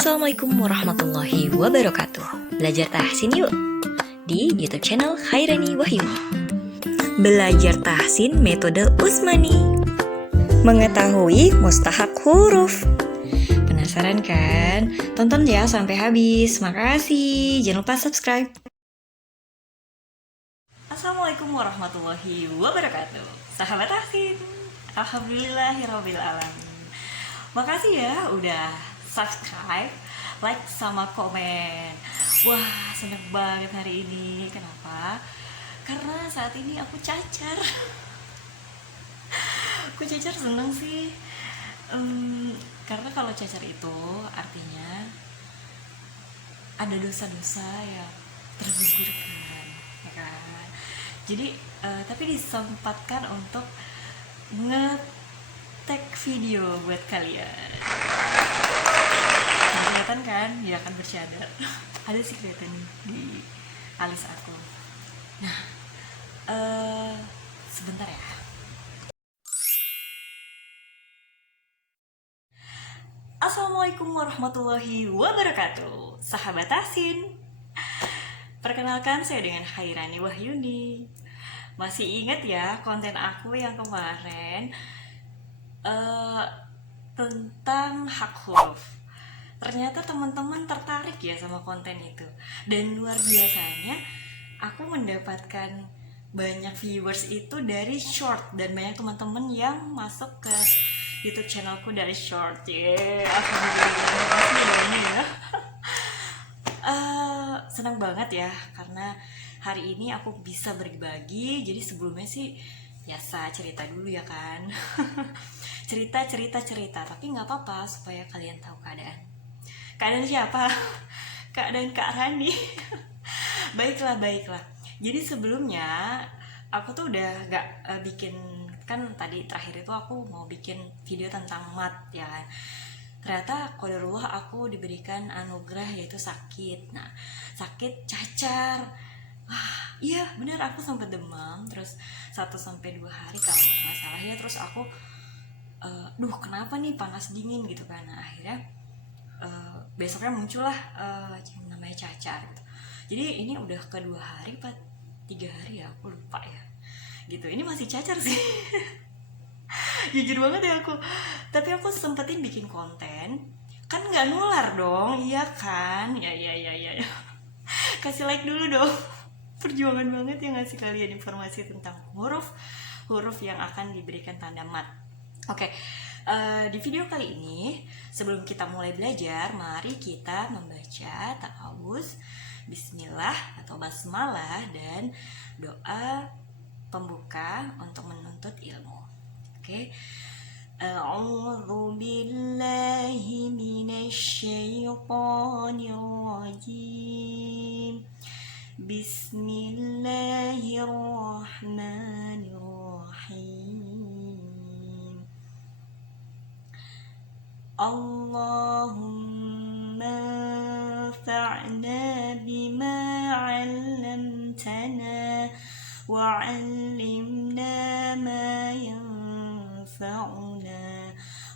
Assalamualaikum warahmatullahi wabarakatuh. Belajar tahsin yuk di YouTube channel Khairani Wahyuni. Belajar tahsin metode Usmani. Mengetahui mustahak huruf. Penasaran kan? Tonton ya sampai habis. Makasih. Jangan lupa subscribe. Assalamualaikum warahmatullahi wabarakatuh. Sahabat tahsin, alhamdulillahirabbil alamin. Makasih ya udah subscribe, like sama komen. Wah, seneng banget hari ini. Kenapa? Karena saat ini aku cacar. Aku cacar seneng sih. Karena kalau cacar itu artinya ada dosa-dosa yang tergugurkan, ya kan? Jadi tapi disempatkan untuk nge-tag video buat kalian. Kelihatan kan? Ya kan bercadar. Ada sih kelihatan di alis aku. Nah, sebentar ya. Assalamualaikum warahmatullahi wabarakatuh. Sahabat tahsin. Perkenalkan, saya dengan Khairani Wahyuni. Masih ingat ya konten aku yang kemarin tentang hak huruf. Ternyata teman-teman tertarik ya sama konten itu. Dan luar biasanya aku mendapatkan banyak viewers itu dari short. Dan banyak teman-teman yang masuk ke YouTube channelku dari short. Alhamdulillah ya. Senang banget ya karena hari ini aku bisa berbagi. Jadi sebelumnya sih biasa cerita dulu ya kan. cerita tapi nggak apa-apa supaya kalian tahu keadaan siapa. Keadaan Kak Rani. baiklah jadi sebelumnya aku tuh udah gak bikin, kan tadi terakhir itu aku mau bikin video tentang mat ya kan. Ternyata qadarullah aku diberikan anugerah yaitu sakit. Nah, sakit cacar. Wah, iya bener, aku sempat demam terus 1-2 hari kalau nggak salah ya. Terus aku kenapa nih panas dingin gitu kan. Nah, akhirnya besoknya muncullah yang namanya cacar gitu. Jadi ini udah kedua hari 3 hari ya, aku lupa ya gitu. Ini masih cacar sih. Jujur banget ya aku. Tapi aku sempetin bikin konten. Kan nggak nular dong, iya kan? Ya. Kasih like dulu dong. Perjuangan banget ya ngasih kalian informasi tentang huruf yang akan diberikan tanda mat. Oke, di video kali ini sebelum kita mulai belajar, mari kita membaca ta'awuz, bismillah atau basmalah, dan doa pembuka untuk menuntut ilmu. Oke. A'udzu billahi minasyaitonir rajim. Bismillahirrahmanirrahim. Allahumma fa'na bima 'allamtana wa 'allimna ma yanfa'una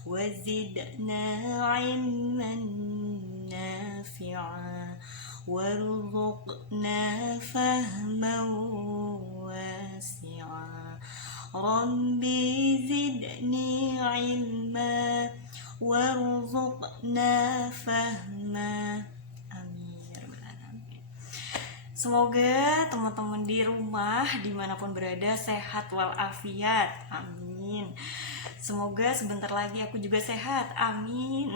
wa zidna 'ilman nafi'a warzuqna fahman wasi'a. Rabbi zidni 'ilma warzuqna fahma. Amin. Semoga teman-teman di rumah dimanapun berada sehat walafiat. Amin. Semoga sebentar lagi aku juga sehat. Amin.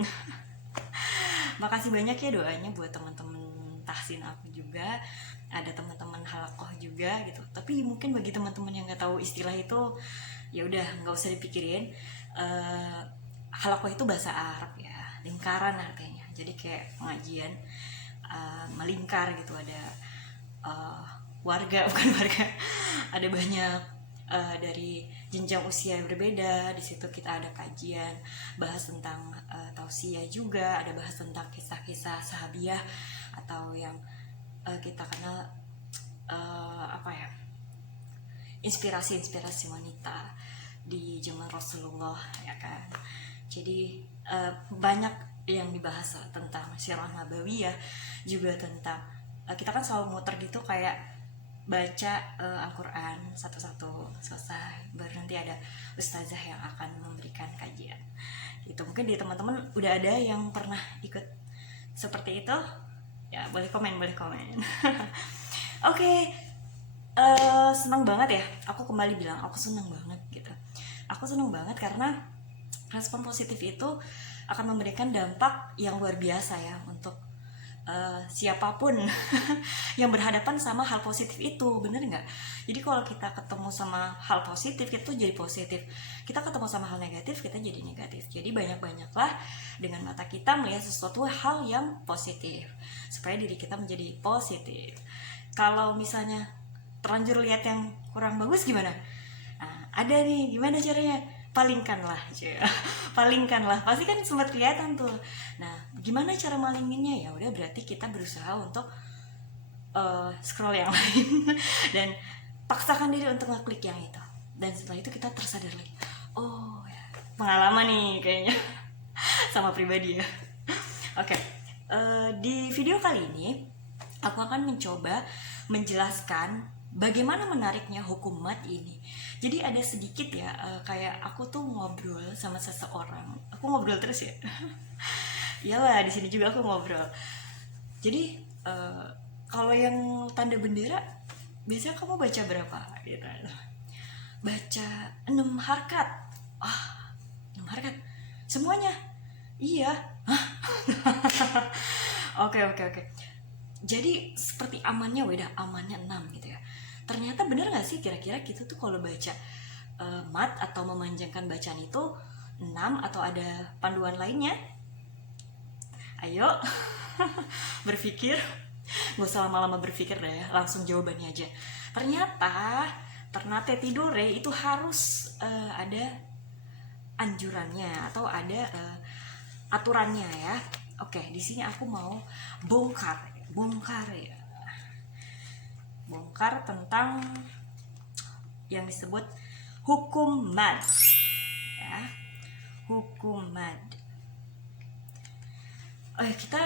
Makasih banyak ya doanya buat teman-teman tahsin aku juga. Ada teman-teman halakoh juga gitu. Tapi mungkin bagi teman-teman yang nggak tahu istilah itu, ya udah nggak usah dipikirin. Halakoh itu bahasa Arab ya, lingkaran artinya. Jadi kayak pengajian melingkar gitu. Ada warga, bukan warga, ada banyak dari jenjang usia yang berbeda. Di situ kita ada kajian bahas tentang tausiah juga, ada bahas tentang kisah-kisah sahabiah atau yang kita kenal inspirasi wanita di zaman Rasulullah ya kan. Jadi banyak yang dibahas tentang sirah nabawiyah, juga tentang kita kan selalu muter gitu kayak baca Al-Quran satu-satu selesai, baru nanti ada ustazah yang akan memberikan kajian gitu. Mungkin di teman-teman udah ada yang pernah ikut seperti itu ya, boleh komen Oke, senang banget ya, aku kembali bilang aku senang banget gitu. Aku senang banget karena respon positif itu akan memberikan dampak yang luar biasa ya untuk siapapun yang berhadapan sama hal positif itu, bener nggak? Jadi kalau kita ketemu sama hal positif itu jadi positif, kita ketemu sama hal negatif kita jadi negatif. Jadi banyak-banyaklah dengan mata kita melihat sesuatu hal yang positif supaya diri kita menjadi positif. Kalau misalnya terlanjur lihat yang kurang bagus gimana? Nah, ada nih, gimana caranya? Palingkanlah, pasti kan sempat kelihatan tuh. Nah, gimana cara malinginnya? Ya udah, berarti kita berusaha untuk scroll yang lain dan paksakan diri untuk ngeklik yang itu. Dan setelah itu kita tersadar lagi, oh ya, pengalaman nih kayaknya sama pribadi ya. Oke, di video kali ini aku akan mencoba menjelaskan bagaimana menariknya hukum mat ini. Jadi ada sedikit ya, kayak aku tuh ngobrol sama seseorang. Aku ngobrol terus ya. Iyalah, di sini juga aku ngobrol. Jadi kalau yang tanda bendera biasanya kamu baca berapa gitu. Baca 6 harkat. 6 harkat. Semuanya. Iya. Oke. Jadi seperti amannya amannya 6 gitu ya. Ternyata bener gak sih kira-kira kita tuh kalau baca mat atau memanjangkan bacaan itu 6 atau ada panduan lainnya? Ayo berpikir, gak usah lama-lama berpikir deh ya, langsung jawabannya aja. Ternyata ternate tidore itu harus ada anjurannya atau ada aturannya ya. Oke, di sini aku mau bongkar ya. Bongkar tentang yang disebut hukum mad ya, hukum mad. Kita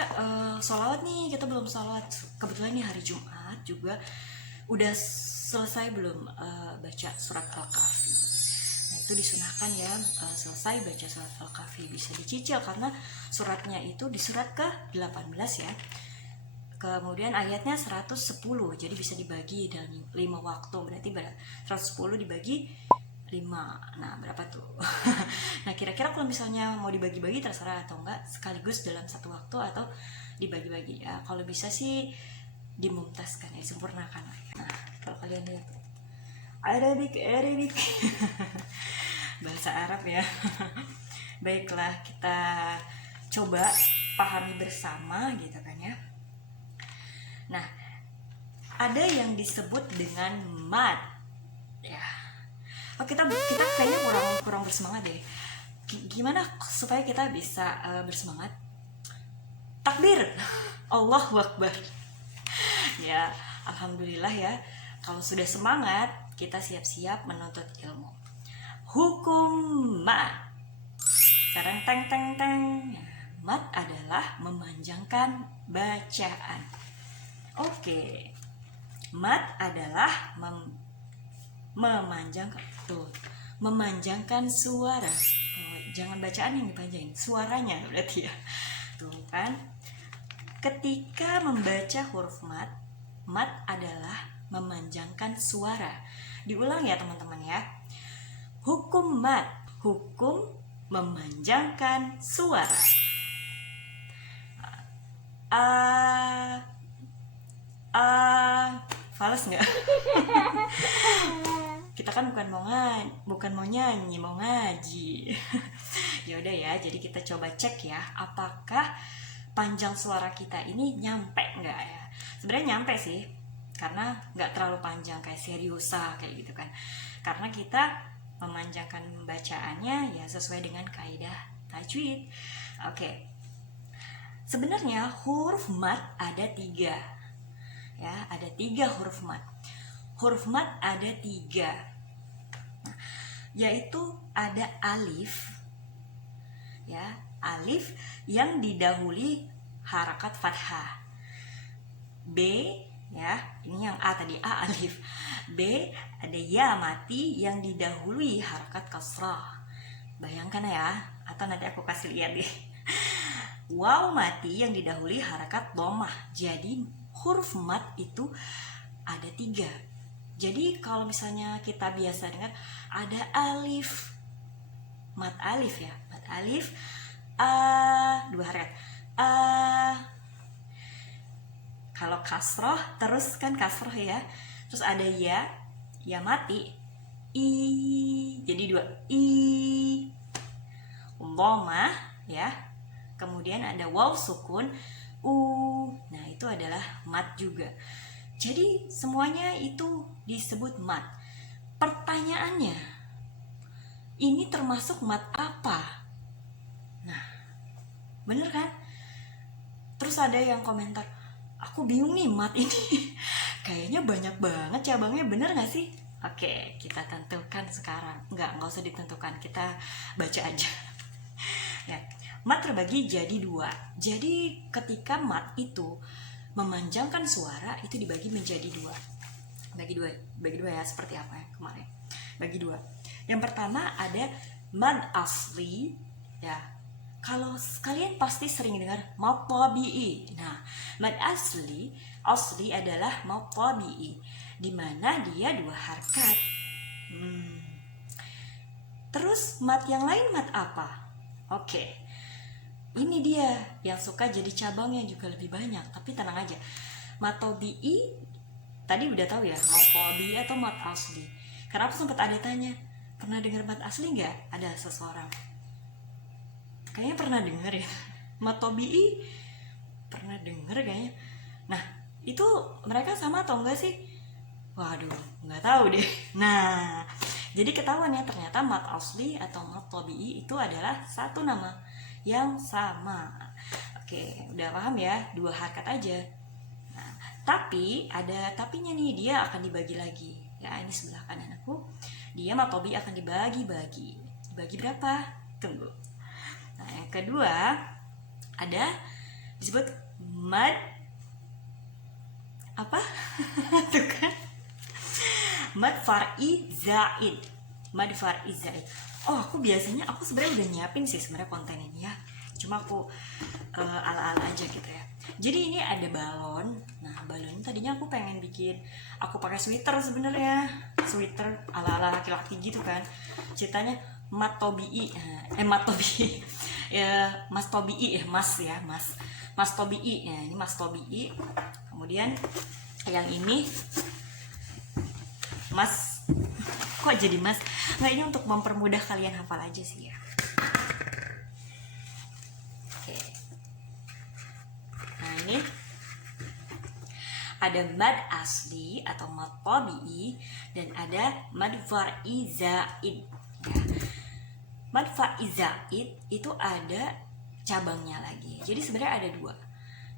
sholawat nih, kita belum sholawat. Kebetulan nih hari Jumat juga. Udah selesai belum baca surat Al-Kahfi? Nah, itu disunahkan ya, selesai baca surat Al-Kahfi. Bisa dicicil karena suratnya itu di surat ke-18 ya. Kemudian ayatnya 110, jadi bisa dibagi dalam 5 waktu. Berarti 110 dibagi 5. Nah, berapa tuh? Nah, kira-kira kalau misalnya mau dibagi-bagi terserah atau enggak, sekaligus dalam satu waktu atau dibagi-bagi ya. Kalau bisa sih dimumtazkan ya, disempurnakan. Nah, kalau kalian lihat tuh, Arabic bahasa Arab ya. Baiklah, kita coba pahami bersama gitu kan ya. Nah, ada yang disebut dengan mad ya. Kita kayaknya kurang bersemangat deh. Gimana supaya kita bisa bersemangat? Takbir, Allahu Akbar ya. Alhamdulillah ya, kalau sudah semangat kita siap-siap menuntut ilmu. Hukum mat, teng. Mat adalah memanjangkan bacaan. Oke, mat adalah memanjangkan suara. Jangan bacaan yang dipanjangin, suaranya berarti ya. Tuh kan, ketika membaca huruf mat adalah memanjangkan suara. Diulang ya teman-teman ya. Hukum mat, hukum memanjangkan suara. Fales nggak? Kita kan bukan mau nyanyi, mau ngaji. Ya udah ya, jadi kita coba cek ya, apakah panjang suara kita ini nyampe nggak ya? Sebenarnya nyampe sih, karena nggak terlalu panjang kayak seriusa kayak gitu kan. Karena kita memanjangkan bacaannya ya sesuai dengan kaidah tajwid. Oke. Sebenarnya huruf mat ada 3. Ya, ada 3 huruf mat. Huruf mat ada 3. Nah, yaitu ada alif. Ya, alif yang didahului harakat fathah. B ya, ini yang A tadi, A alif. B ada ya mati yang didahului harakat kasrah. Bayangkan ya, atau nanti aku kasih lihat deh. Waw mati yang didahului harakat dhammah. Jadi huruf mat itu ada 3. Jadi kalau misalnya kita biasa dengar ada alif, mat alif ya, mat alif, dua harakat. Kalau kasroh terus kan kasroh ya, terus ada ya mati, i, jadi 2 i, dhammah ya, kemudian ada waw sukun, nah itu adalah mat juga. Jadi semuanya itu disebut mat. Pertanyaannya, ini termasuk mat apa? Nah, bener kan? Terus ada yang komentar, aku bingung nih mat ini kayaknya banyak banget cabangnya, bener gak sih? Oke, kita tentukan sekarang. Enggak usah ditentukan, kita baca aja. Ya, mat terbagi jadi 2. Jadi ketika mat itu memanjangkan suara itu dibagi menjadi 2. Bagi dua ya, seperti apa ya kemarin. Bagi 2. Yang pertama ada mad asli ya. Kalau kalian pasti sering dengar mad tabi'i. Nah, mad asli adalah mad tabi'i, di mana dia 2 harakat. Terus mad yang lain mad apa? Oke. Ini dia yang suka jadi cabangnya juga lebih banyak, tapi tenang aja. Mad tabi'i tadi udah tahu ya, mad tabi'i atau mad asli. Karena aku sempat ada tanya, pernah dengar mad asli nggak? Ada seseorang. Kayaknya pernah denger ya. Mad tabi'i pernah denger kayaknya. Nah, itu mereka sama atau enggak sih? Waduh, nggak tahu deh. Nah, jadi ketahuan ya, ternyata mad asli atau mad tabi'i itu adalah satu nama yang sama. Oke, udah paham ya, 2 harakat aja. Nah, tapi ada tapinya nih, dia akan dibagi lagi. Ya, ini sebelah kanan aku. Dia mad tabi'i akan dibagi-bagi. Dibagi berapa? Tunggu. Nah, yang kedua ada disebut mad apa? Tuh kan? Mad far'i zaid. Mad far'i zaid. Oh, aku sebenarnya udah nyiapin sih sebenarnya konten ini ya. Cuma aku ala-ala aja gitu ya. Jadi ini ada balon. Nah, balon tadinya aku pengen bikin, aku pakai sweater sebenarnya. Sweater ala-ala laki-laki gitu kan. Ceritanya mat tabi'i. Mat tabi'i. Ya, mas tabi'i ya, mas ya, mas. Mas tabi'i. Ya, ini mas tabi'i. Kemudian yang ini mas, kok jadi mas? Nggak, ini untuk mempermudah kalian hafal aja sih ya. Oke. Nah, ini ada mad asli atau mad tabi'i dan ada mad far'i zaid ya. Mad far'i zaid itu ada cabangnya lagi. Jadi sebenarnya ada 2.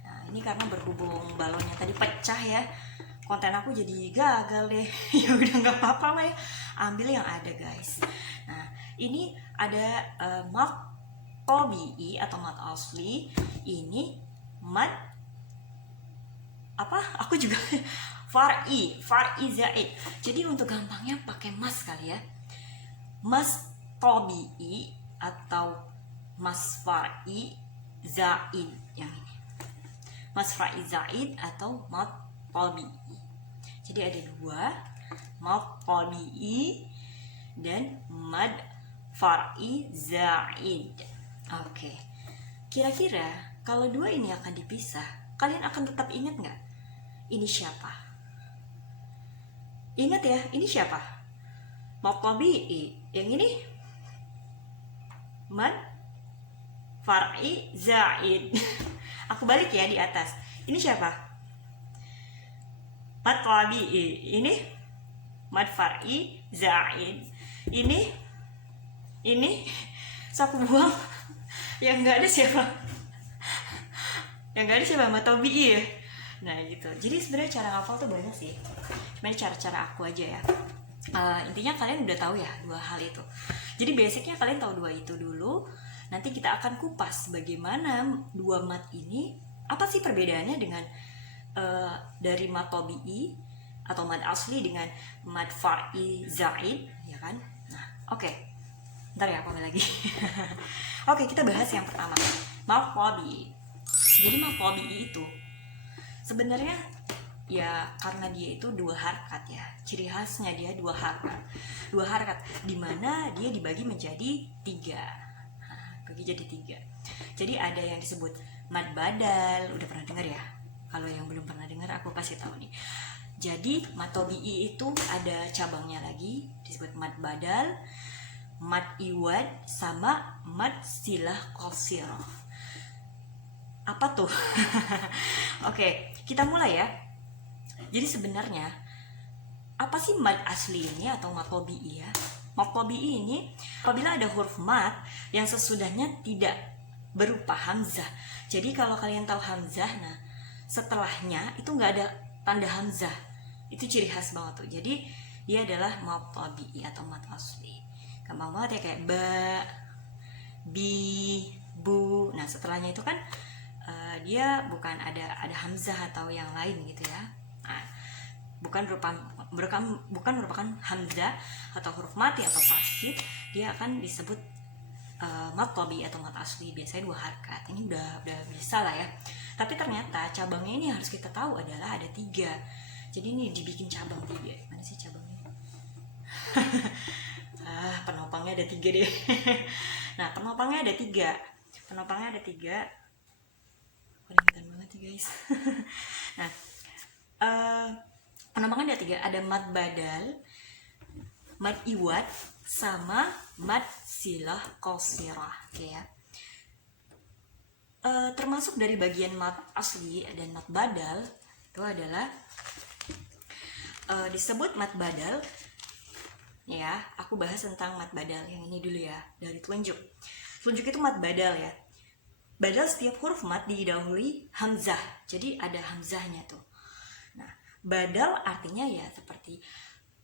Nah, ini karena berhubung balonnya tadi pecah ya, konten aku jadi gagal deh. Ya udah, nggak apa-apa lah ya, ambil yang ada guys. Nah, ini ada mad tabi'i atau mad asli. Ini mad apa? Aku juga far'i zaid. Jadi untuk gampangnya pakai mas kali ya. Mas tabi'i atau mas far'i zaid yang ini. Mas far'i zaid atau mad tabi'i. Jadi ada 2, mad tabi'i dan mad far'i zaid. Oke. Kira-kira kalau 2 ini akan dipisah, kalian akan tetap ingat nggak? Ini siapa? Ingat ya, ini siapa? Mad tabi'i. Yang ini mad far'i zaid. Aku balik ya di atas. Ini siapa? Mad tabi'i. Ini mad far'i zaid. Ini saku buang. Yang nggak ada siapa? Yang nggak ada siapa? Mad tabi'i ya. Nah gitu. Jadi sebenarnya cara hafal tuh banyak sih. Cuma ini cara-cara aku aja ya. Intinya kalian udah tahu ya 2 hal itu. Jadi basicnya kalian tahu 2 itu dulu. nanti kita akan kupas bagaimana dua mad ini, apa sih perbedaannya dengan dari mad tabi'i atau mad asli dengan mad far'i zaid, ya kan? Nah, oke. Ntar ya, apa lagi? Oke, kita bahas yang pertama, mad tabi'i. Jadi mad tabi'i itu sebenarnya ya karena dia itu dua harakat ya, ciri khasnya dia dua harakat, dimana dia dibagi menjadi tiga. Jadi ada yang disebut mad badal, udah pernah dengar ya? Kalau yang belum pernah dengar aku kasih tahu nih. Jadi mad tabi'i itu ada cabangnya lagi, disebut mad badal, mad iwad, sama mad silah qasirah. Apa tuh? Oke, kita mulai ya. Jadi sebenarnya apa sih mad asli ini atau mad tabi'i ya? Mad tabi'i ini apabila ada huruf mad yang sesudahnya tidak berupa hamzah. Jadi kalau kalian tahu hamzah, nah setelahnya itu nggak ada tanda hamzah. Itu ciri khas banget tuh. Jadi dia adalah mad tabi'i atau mad asli. Gampang banget ya, kayak ba, bi, bu. Nah setelahnya itu kan dia bukan ada hamzah atau yang lain gitu ya. Nah, bukan merupakan hamzah atau huruf mati atau fasid, dia akan disebut mad tabi'i atau mad asli, biasanya dua harakat. Ini udah bisa lah ya. Tapi ternyata cabangnya ini harus kita tahu adalah ada tiga. Jadi ini dibikin cabang tiga. Mana sih cabangnya? Penopangnya ada tiga deh. Nah, penopangnya ada tiga. Keringatan banget ya guys. Nah, penopangnya ada tiga. Ada mad badal, mad iwad, sama mad silah qasirah. Oke ya. Termasuk dari bagian mad asli dan mad badal itu adalah disebut mad badal. Ya, aku bahas tentang mad badal yang ini dulu ya, dari telunjuk. Telunjuk itu mad badal ya. Badal setiap huruf mad didahului hamzah. Jadi ada hamzahnya tuh. Nah, badal artinya ya seperti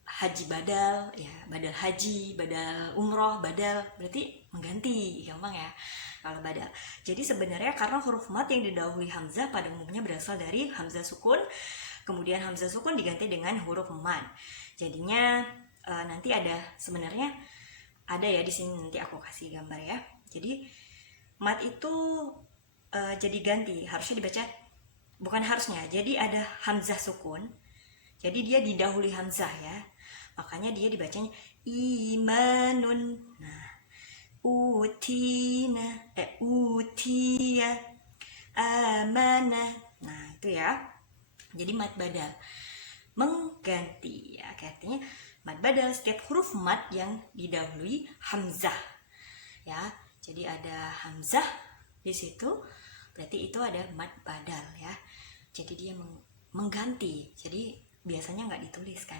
haji badal, ya badal haji, badal umroh, badal berarti mengganti, gampang ya kalau badal. Jadi sebenarnya karena huruf mad yang didahului hamzah pada umumnya berasal dari hamzah sukun, kemudian hamzah sukun diganti dengan huruf mad. Jadinya nanti sebenarnya ada ya di sini, nanti aku kasih gambar ya. Jadi mad itu jadi ganti, harusnya dibaca, bukan harusnya, jadi ada hamzah sukun, jadi dia didahului hamzah ya, makanya dia dibacanya imanun. Nah, utiya, amanah. Nah itu ya, jadi mad badal mengganti ya, artinya mad badal setiap huruf mad yang didahului hamzah ya. Jadi ada hamzah di situ, berarti itu ada mad badal ya. Jadi dia mengganti. Jadi biasanya nggak ditulis kan.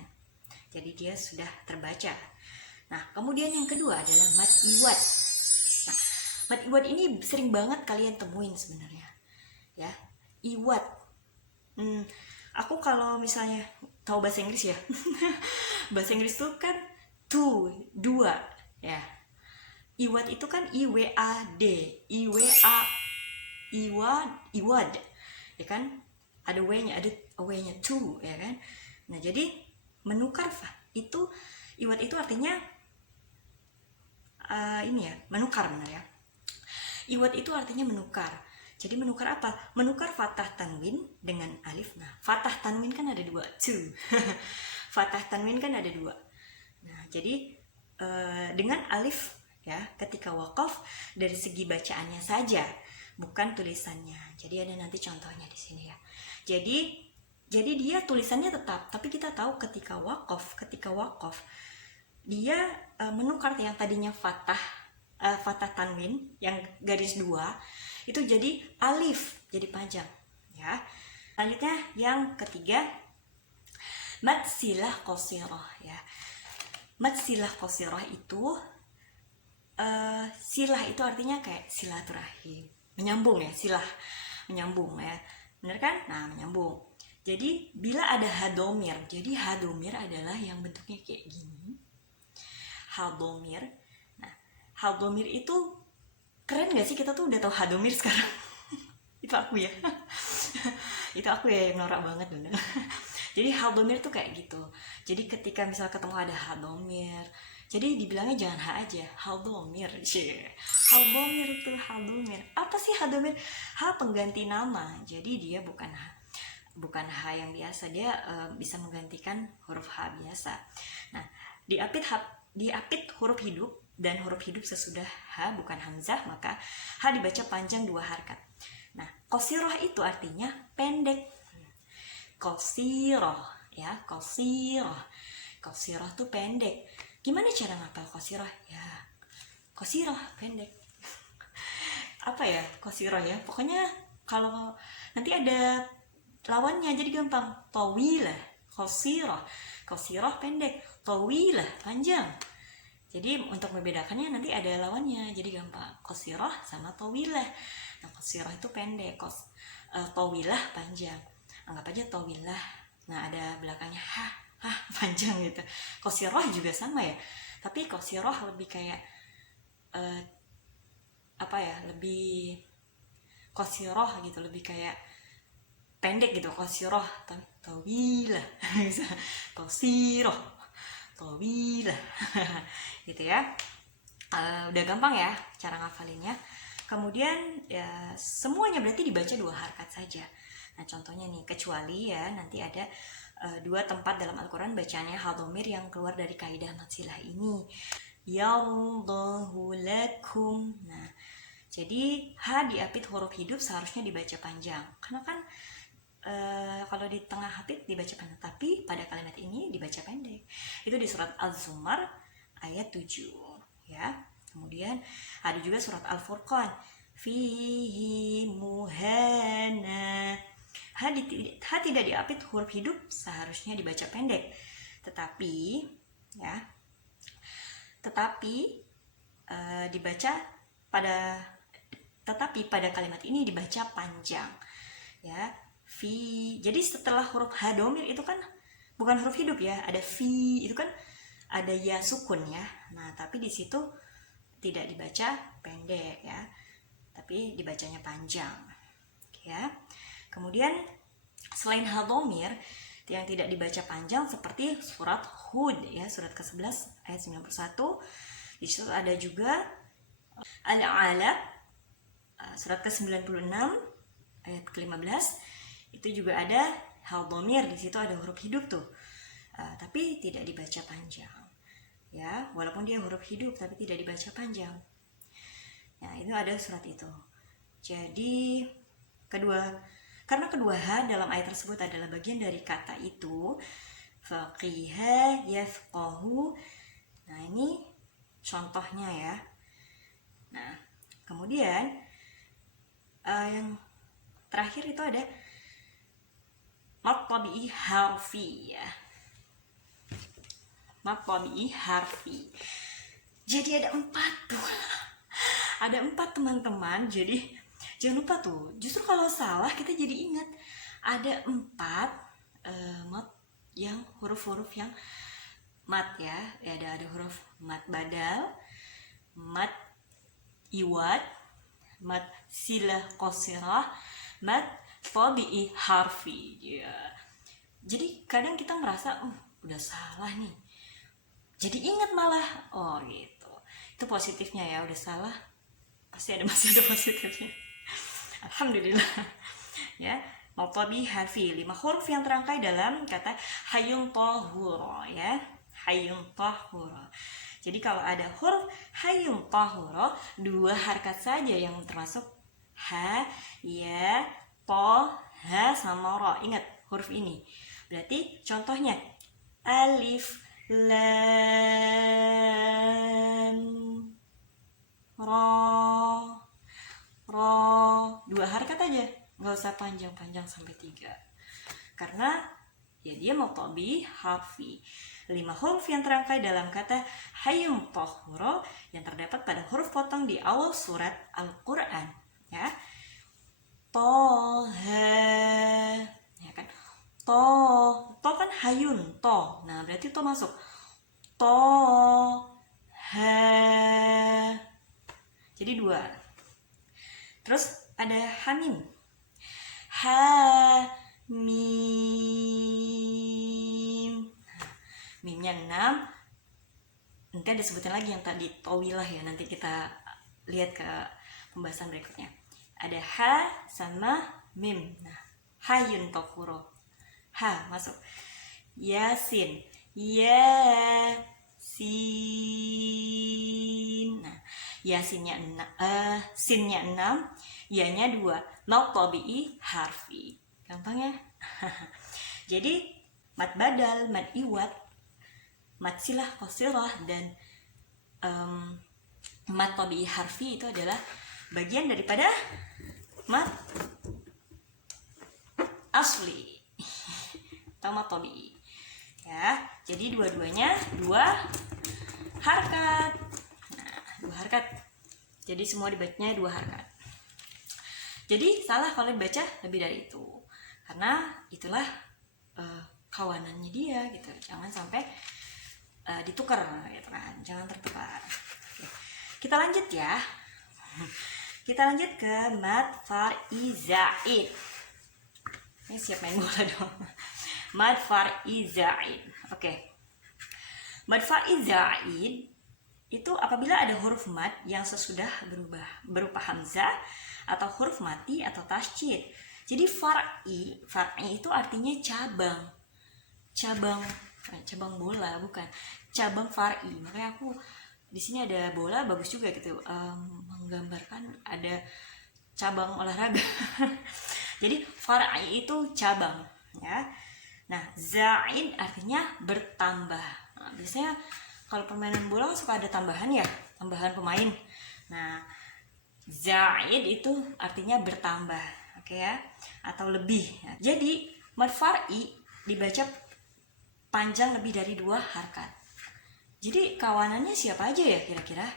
Jadi dia sudah terbaca. Nah, kemudian yang kedua adalah mad iwad. Nah, mad iwad ini sering banget kalian temuin sebenarnya. Ya, iwad. Aku kalau misalnya tahu bahasa Inggris ya. Bahasa Inggris itu kan dua ya. Iwad itu kan iwad, iwad ya kan, ada w-nya, ada w-nya two ya kan. Nah jadi menukar itu, iwad itu artinya ini ya, menukar, benar ya. Iwad itu artinya menukar. Jadi menukar apa? Menukar fathah tanwin dengan alif. Nah, fathah tanwin kan ada dua, fathah tanwin kan ada dua. Nah jadi dengan alif ya, ketika waqaf dari segi bacaannya saja, bukan tulisannya. Jadi ada nanti contohnya di sini ya. Jadi dia tulisannya tetap, tapi kita tahu ketika waqaf dia menukar yang tadinya fathah tanwin yang garis dua itu jadi alif, jadi panjang ya. Selanjutnya yang ketiga, mad silah qasirah ya. Mad silah qasirah itu silah itu artinya kayak silaturahim, menyambung ya, silah menyambung ya, bener kan? Nah, menyambung. Jadi bila ada hadomir, jadi hadomir adalah yang bentuknya kayak gini, hadomir. Nah, hadomir itu Keren gak sih kita tuh udah tahu hadomir sekarang? Itu aku ya. Itu aku ya yang norak banget bener. Jadi hadomir tuh kayak gitu. Jadi ketika misal ketemu ada hadomir, jadi dibilangnya jangan ha aja, hadomir. Hadomir tuh hadomir. Apa sih hadomir? Ha pengganti nama. Jadi dia bukan H yang biasa, dia bisa menggantikan huruf H biasa. Nah, diapit huruf hidup dan huruf hidup sesudah H bukan hamzah, maka H dibaca panjang 2 harakat. Nah, qasiroh itu artinya pendek. Qasiroh ya, qasiroh. Qasiroh tuh pendek. Gimana cara ngapal qasiroh? Ya, qasiroh pendek. Apa ya qasiroh ya? Pokoknya kalau nanti ada lawannya jadi gampang. Tawilah, qasiroh. Qasiroh pendek, tawilah panjang. Jadi untuk membedakannya nanti ada lawannya, jadi gampang. Qasiroh sama tawilah. Nah, qasiroh itu pendek, tawilah panjang. Anggap aja tawilah. Nah, ada belakangnya panjang gitu. Qasiroh juga sama ya. Tapi qasiroh lebih kayak apa ya? Lebih qasiroh gitu, lebih kayak pendek gitu. Qasiroh, tawilah. Qasiroh, tawilah. Gitu ya. Udah gampang ya cara ngafalinnya. Kemudian ya semuanya berarti dibaca 2 harakat saja. Nah, contohnya nih, kecuali ya nanti ada 2 tempat dalam Al-Quran bacaannya hadomir yang keluar dari kaidah matsilah ini. Yallahu lakum. Nah, jadi H diapit huruf hidup seharusnya dibaca panjang. Karena kan kalau di tengah hapit dibaca panjang, tapi pada kalimat ini dibaca pendek. Itu di surat Az-Zumar ayat 7 ya. Kemudian ada juga surat Al-Furqan, fihi muhana. H tidak diapit huruf hidup seharusnya dibaca pendek, tetapi pada kalimat ini dibaca panjang ya. Jadi setelah huruf H domir itu kan bukan huruf hidup ya, ada fi, itu kan ada ya sukun ya. Nah, tapi di situ tidak dibaca pendek ya, tapi dibacanya panjang ya. Kemudian selain hadomir yang tidak dibaca panjang seperti surat Hud ya, surat ke-11 ayat 91. Di situ ada juga Al-Alaq surat ke-96 ayat ke-15. Itu juga ada hadomir, di situ ada huruf hidup tuh. Tapi tidak dibaca panjang. Ya, walaupun dia huruf hidup tapi tidak dibaca panjang. Nah, itu ada surat itu. Jadi karena kedua H dalam ayat tersebut adalah bagian dari kata itu, faqiha yafqahu. Nah, ini contohnya ya. Nah, kemudian yang terakhir itu ada mad tabi'i harfi ya. Mad tabi'i harfi. Jadi ada 4 tuh. Ada 4 teman-teman. Jadi jangan lupa tuh. Justru kalau salah kita jadi ingat ada 4 mad yang huruf-huruf yang mad ya. Ada huruf mad badal, mad iwad, mad silah qasirah, mad tabi'i harfi ya. Jadi kadang kita merasa udah salah nih, jadi ingat malah. Oh gitu, itu positifnya ya. Udah salah masih ada positifnya. Alhamdulillah ya. Mad tabi'i harfi, 5 huruf yang terangkai dalam kata hayyun tahura ya. Hayyun tahura. Jadi kalau ada huruf hayyun tahura 2 harakat saja yang termasuk ha, ya, to, ha sama ra. Ingat huruf ini. Berarti contohnya alif, lam, ra. 2 harakat aja, nggak usah panjang-panjang sampai 3. Karena ya dia mad tabi'i harfi. 5 huruf yang terangkai dalam kata hayyun tahura yang terdapat pada huruf potong di awal surat Al-Quran ya. Toha ya kan. To kan hayyun, to. Nah, berarti to masuk. To ha. Jadi 2. Terus ada hamim. Ha mim. Mimnya 6. Nanti ada sebutan lagi yang tadi tawilah ya, nanti kita lihat ke pembahasan berikutnya. Ada ha sama mim. Nah, hayun tokuro. Ha masuk. Yasin. Yasin. Nah, yasinnya 6, sinnya 6, ya-nya 2. Mad tabi'i harfi. Gampang ya? Jadi mad badal, mad iwad, mad silah qasirah, dan mad tabi'i harfi itu adalah bagian daripada mad asli atau mad tabi'i. Ya, jadi dua-duanya 2 harkat. Nah, 2 harkat. Jadi semua dibacanya 2 harkat. Jadi salah kalau dibaca lebih dari itu. Karena itulah kawanannya dia gitu. Jangan sampai ditukar gitu kan. Jangan tertukar. Oke. Kita lanjut ya. Kita lanjut ke mad far'i zaid. Ini siap main bola dong. Mad far'i zaid. Oke. Mad far'i zaid itu apabila ada huruf mad yang sesudah berubah berupa hamzah atau huruf mati atau tasydid. Jadi far'i itu artinya cabang bola, bukan cabang far'i. Makanya aku di sini ada bola, bagus juga gitu, menggambarkan ada cabang olahraga. Jadi far'i itu cabang ya. Nah, zaid artinya bertambah. Nah, biasanya kalau permainan bola suka ada tambahan ya, tambahan pemain. Nah, zaid itu artinya bertambah, oke ya, atau lebih. Jadi mad far'i dibaca panjang lebih dari 2 harkat. Jadi kawanannya siapa aja ya kira-kira?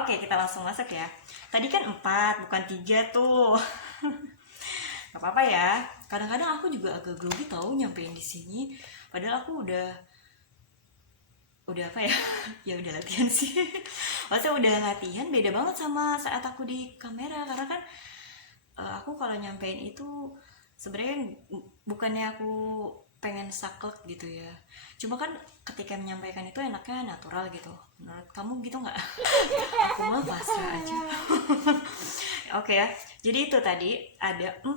Oke, kita langsung masuk ya. Tadi kan 4 bukan 3 tuh. Gak apa-apa ya. Kadang-kadang aku juga agak grogi tahu nyampein di sini. Padahal aku udah apa ya? Ya udah latihan sih. Maksudnya udah latihan, beda banget sama saat aku di kamera. Karena kan aku kalau nyampein itu sebenarnya bukannya aku pengen saklek gitu ya. Cuma kan ketika menyampaikan itu enaknya natural gitu. Menurut kamu gitu nggak? Aku mah pasrah aja. Oke ya. Jadi itu tadi ada 4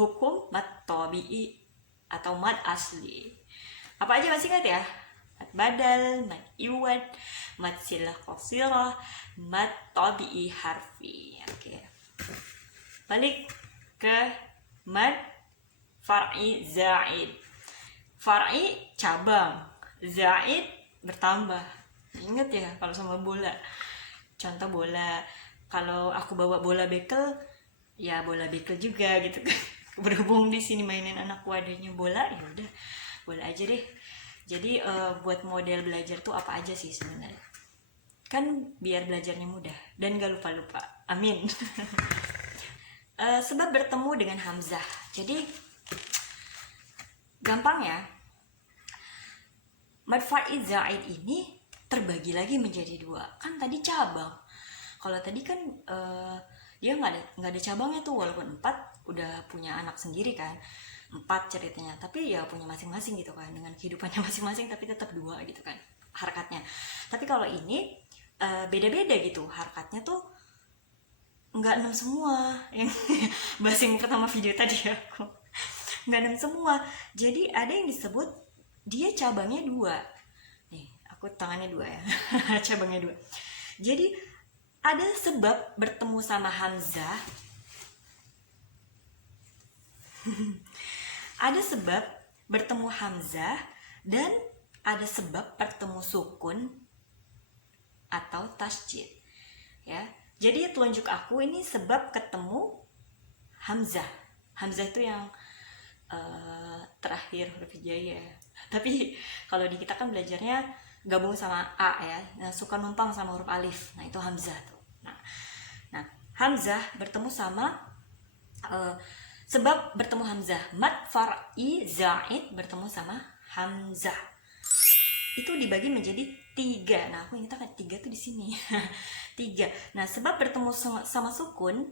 hukum mad tabi'i atau mad asli. Apa aja masih ingat ya? Mad badal, mad iwad, mad silah qasirah, mad tabi'i harfi. Oke. Balik ke mad far'i zaid. Far'i cabang, zaid bertambah. Ingat ya kalau sama bola. Contoh bola, kalau aku bawa bola bekel, ya bola bekel juga gitu kan. Berhubung di sini mainin anak wadahnya bola, ya udah bola aja deh. Jadi buat model belajar tuh apa aja sih sebenarnya? Kan biar belajarnya mudah dan gak lupa-lupa. Amin. Sebab bertemu dengan hamzah. Jadi gampang ya. Mad far'i zaid ini terbagi lagi menjadi 2. Kan tadi cabang. Kalau tadi kan dia nggak ada cabangnya tuh, walaupun 4 udah punya anak sendiri kan. 4 ceritanya, tapi ya punya masing-masing gitu kan, dengan kehidupannya masing-masing, tapi tetap 2 gitu kan harkatnya. Tapi kalau ini beda-beda gitu harkatnya tuh, nggak 6 semua yang bahas yang pertama video tadi aku. Nggak 6 semua. Jadi ada yang disebut dia cabangnya 2. Nih, aku tangannya 2 ya. Cabangnya 2. Jadi ada sebab bertemu sama hamzah. Ada sebab bertemu hamzah dan ada sebab bertemu sukun atau tasydid. Ya. Jadi telunjuk aku ini sebab ketemu hamzah. Hamzah itu yang terakhir huruf hijaiyah. Tapi kalau di kita kan belajarnya gabung sama a ya. Nah, suka numpang sama huruf alif. Nah, itu hamzah tuh. Nah, hamzah bertemu sama sebab bertemu hamzah. Mad far'i zaid bertemu sama hamzah. itu dibagi menjadi 3. Nah, aku ingat kan 3 tuh di sini. 3. Nah, sebab bertemu sama sukun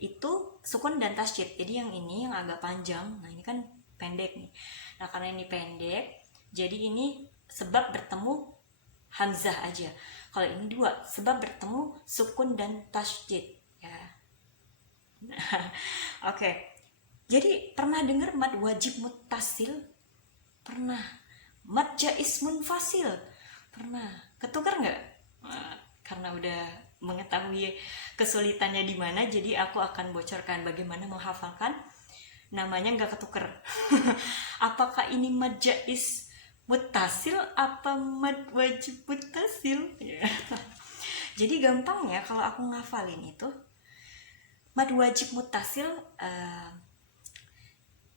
itu sukun dan tasydid. Jadi yang ini yang agak panjang. Nah, ini kan pendek nih. Nah, karena ini pendek, jadi ini sebab bertemu hamzah aja. Kalau ini 2, sebab bertemu sukun dan tasydid ya. Oke. Jadi pernah dengar mad wajib muttasil? Pernah. Mad jaiz munfasil? Pernah. Ketukar nggak? Karena udah mengetahui kesulitannya di mana, jadi aku akan bocorkan bagaimana menghafalkan namanya nggak ketuker. Apakah ini mad jaiz muttasil apa mad wajib muttasil? Jadi gampangnya kalau aku ngafalin itu mad wajib muttasil,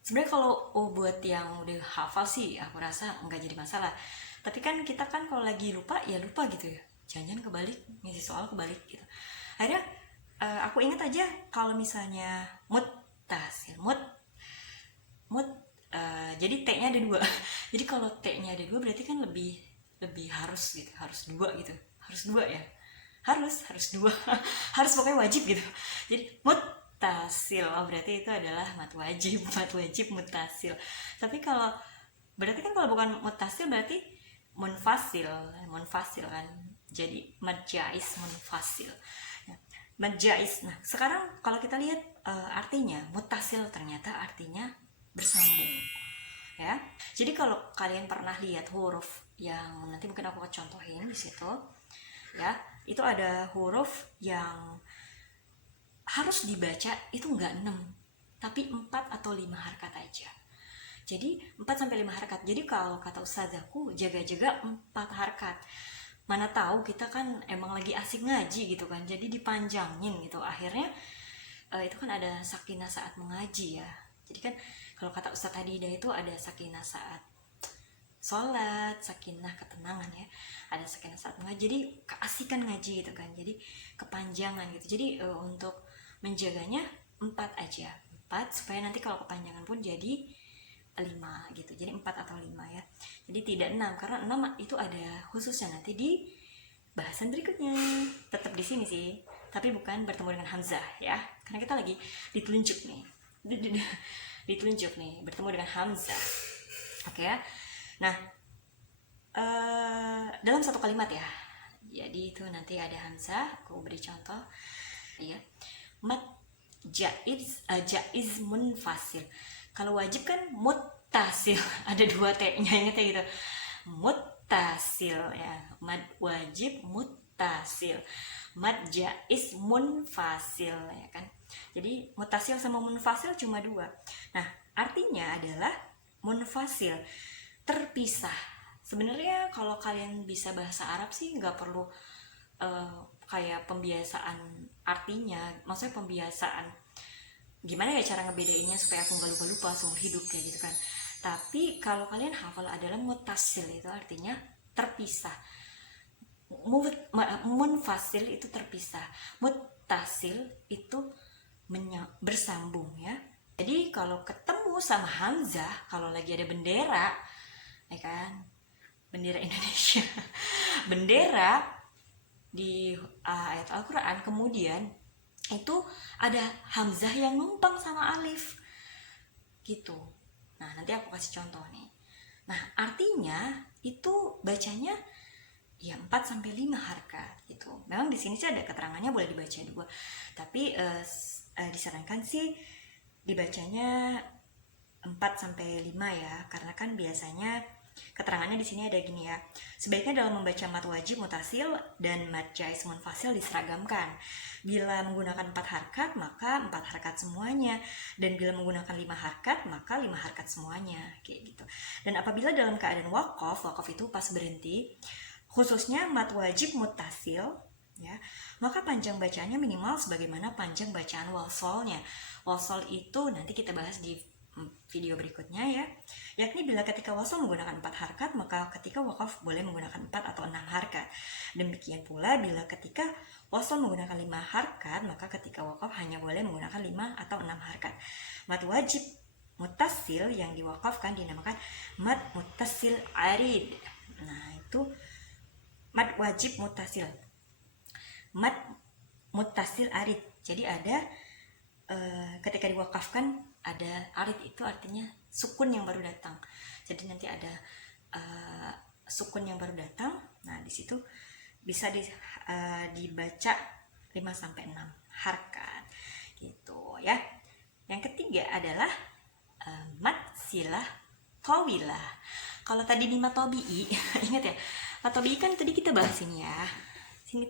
sebenarnya kalau buat yang udah hafal sih aku rasa nggak jadi masalah. Tapi kan kita kan kalau lagi lupa ya lupa gitu ya, jangan kebalik, ngisi soal kebalik gitu. Akhirnya aku ingat aja kalau misalnya muttasil, jadi T-nya ada 2. Jadi kalau T-nya ada 2 berarti kan lebih harus gitu, harus 2 gitu, harus 2 ya, harus 2. Harus pokoknya wajib gitu. Jadi muttasil, berarti itu adalah mad wajib muttasil. Tapi kalau berarti kan kalau bukan muttasil berarti munfasil kan. Jadi mad jaiz munfasil. Mad jaiz. Nah, sekarang kalau kita lihat artinya muttasil, ternyata artinya bersambung ya. Jadi kalau kalian pernah lihat huruf yang nanti mungkin aku contohin di situ ya, itu ada huruf yang harus dibaca itu enggak 6 tapi 4 atau 5 harakat aja. Jadi 4 sampai 5 harakat. Jadi kalau kata ustazaku jaga-jaga 4 harakat. Mana tahu kita kan emang lagi asik ngaji gitu kan, jadi dipanjangin gitu. Akhirnya itu kan ada sakinah saat mengaji ya. Jadi kan kalau kata Ustadz Hadidah itu ada sakinah saat sholat, sakinah ketenangan ya, ada sakinah saat mengaji, jadi keasikan ngaji gitu kan, jadi kepanjangan gitu. Jadi untuk menjaganya 4 aja, 4 supaya nanti kalau kepanjangan pun jadi 5 gitu. Jadi 4 atau 5 ya, jadi tidak 6, karena 6 itu ada khususnya nanti di bahasan berikutnya. Tetap di sini sih, tapi bukan bertemu dengan hamzah ya, karena kita lagi ditelunjuk nih bertemu dengan hamzah. Oke ya. Nah, dalam satu kalimat ya, jadi itu nanti ada hamzah. Aku beri contoh ya, mad jaiz munfasil. Kalau wajib kan muttasil, ada 2 T-nya, ingat ya gitu, muttasil ya, mad wajib muttasil, mad jaiz munfasil ya kan. Jadi muttasil sama munfasil cuma 2. Nah, artinya adalah munfasil, terpisah. Sebenarnya kalau kalian bisa bahasa Arab sih nggak perlu kayak pembiasaan artinya, maksudnya pembiasaan gimana ya cara ngebedainnya supaya aku nggak lupa-lupa seumur hidup kayak gitu kan. Tapi kalau kalian hafal adalah muttasil, itu artinya terpisah. Munfasil itu terpisah, muttasil itu bersambung ya. Jadi kalau ketemu sama hamzah, kalau lagi ada bendera ya kan, bendera Indonesia bendera di ayat Al-Quran, kemudian itu ada hamzah yang numpang sama alif gitu. Nah, nanti aku kasih contoh nih. Nah, artinya itu bacanya ya 4 sampai 5 harakat gitu. Memang di sini sih ada keterangannya boleh dibaca 2, tapi disarankan sih dibacanya 4 sampai 5 ya, karena kan biasanya keterangannya di sini ada gini ya. Sebaiknya dalam membaca mad wajib mutasil dan mad jaiz munfasil diseragamkan. Bila menggunakan 4 harakat maka 4 harakat semuanya, dan bila menggunakan 5 harakat maka 5 harakat semuanya, kayak gitu. Dan apabila dalam keadaan waqaf itu pas berhenti, khususnya mad wajib mutasil ya, maka panjang bacaannya minimal sebagaimana panjang bacaan wasolnya. Wasol itu nanti kita bahas di video berikutnya ya, yakni bila ketika wasol menggunakan 4 harakat maka ketika wakaf boleh menggunakan 4 atau 6 harakat. Demikian pula bila ketika wasol menggunakan 5 harakat maka ketika wakaf hanya boleh menggunakan 5 atau 6 harakat. Mad wajib muttasil yang diwakafkan dinamakan mad muttasil arid. Nah, itu mad wajib mutasil. Mad mutasil arid. Jadi ada ketika diwakafkan ada arid, itu artinya sukun yang baru datang. Jadi nanti ada sukun yang baru datang. Nah, di situ bisa dibaca 5 sampai 6 harkat gitu ya. Yang ketiga adalah mad silah tawilah. Kalau tadi di mad tabi'i ingat ya, mad tabi'i kan tadi kita bahas ini ya. Sini.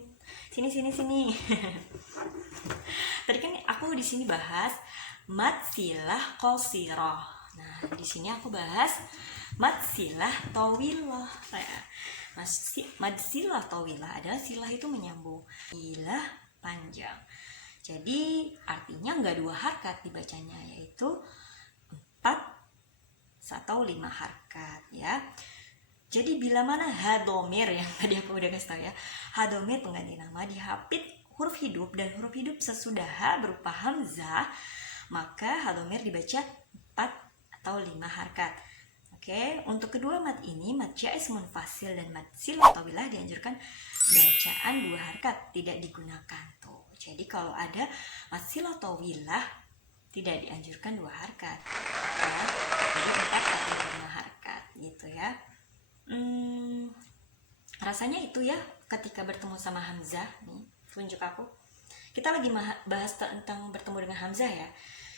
Tadi kan aku di sini bahas mad silah qasirah. Nah, di sini aku bahas mad silah tawilah. Mad silah tawilah adalah silah itu menyambung, silah panjang. Jadi artinya nggak 2 harkat dibacanya, yaitu 4 atau 5 harkat ya. Jadi bila mana hadomir yang tadi aku udah kasih tahu ya, hadomir pengganti nama dihapit huruf hidup dan huruf hidup sesudah ha berupa hamzah, maka hadomir dibaca 4 atau 5 harkat. Oke, untuk kedua mad ini, mad jaiz munfasil dan mad silah tawilah dianjurkan bacaan 2 harkat, tidak digunakan tuh. Jadi kalau ada mad silah tawilah tidak dianjurkan 2 harkat ya. Jadi 4 atau 5 harkat gitu ya. Rasanya itu ya ketika bertemu sama hamzah nih, tunjuk aku. Kita lagi bahas tentang bertemu dengan hamzah ya.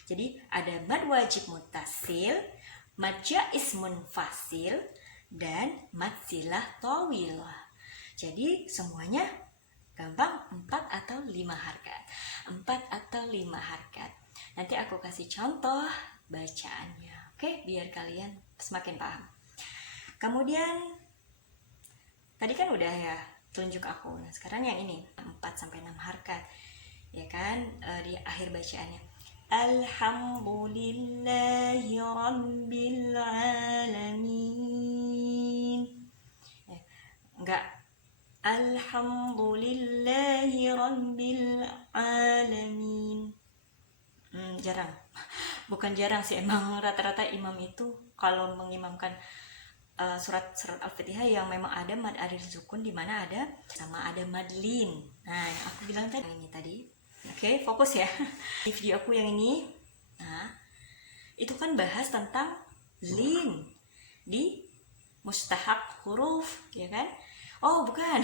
Jadi ada mad wajib mutasil, mad jaiz munfasil, dan mad silah tawilah. Jadi semuanya gampang, 4 atau 5 harkat. 4 atau 5 harkat. Nanti aku kasih contoh bacaannya. Oke, biar kalian semakin paham. Kemudian tadi kan udah ya tunjuk aku. Nah, sekarang yang ini 4 sampai 6 harkat. Ya kan, di akhir bacaannya. Alhamdulillahi rabbil alamin. Enggak. Alhamdulillahi rabbil alamin. Jarang. Bukan jarang sih, emang rata-rata imam itu kalau mengimamkan surat Al-Fatihah yang memang ada mad arid sukun, di mana ada sama ada mad lin. Nah, yang aku bilang tadi ini tadi. Oke, fokus ya. Di video aku yang ini. Nah, itu kan bahas tentang lin di mustahak huruf, ya kan? Oh, bukan.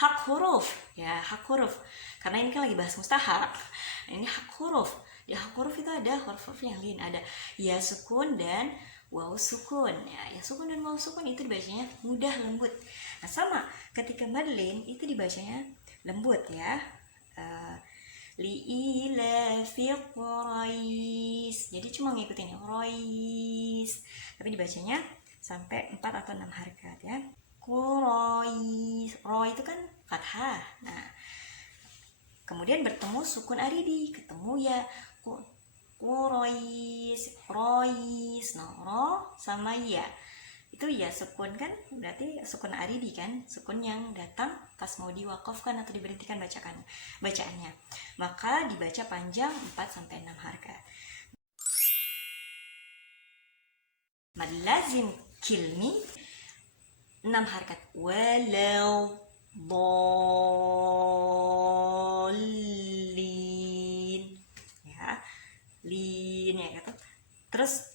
Hak huruf. Ya, hak huruf. Karena ini kan lagi bahas mustahak. Ini hak huruf. Di hak huruf itu ada huruf yang lin, ada ya sukun dan waw sukun. Ya sukun dan waw sukun itu dibacanya mudah, lembut. Nah, sama ketika mad lin itu dibacanya lembut ya. Li'ilafi Quraish. Jadi cuma ngikutin Quraish, tapi dibacanya sampai 4 atau 6 harkat ya. Quraish. Ro itu kan fathah. Nah, kemudian bertemu sukun aridi, ketemu ya Quraish, Quraish. Nah, ro sama ya. Itu ya sukun kan, berarti sukun aridi kan, sukun yang datang pas mau diwakafkan atau diberhentikan bacaannya. Maka dibaca panjang 4 sampai 6 harkat. Mad lazim kilmi 6 harkat. Walau bolin ya, lin ya kata. Terus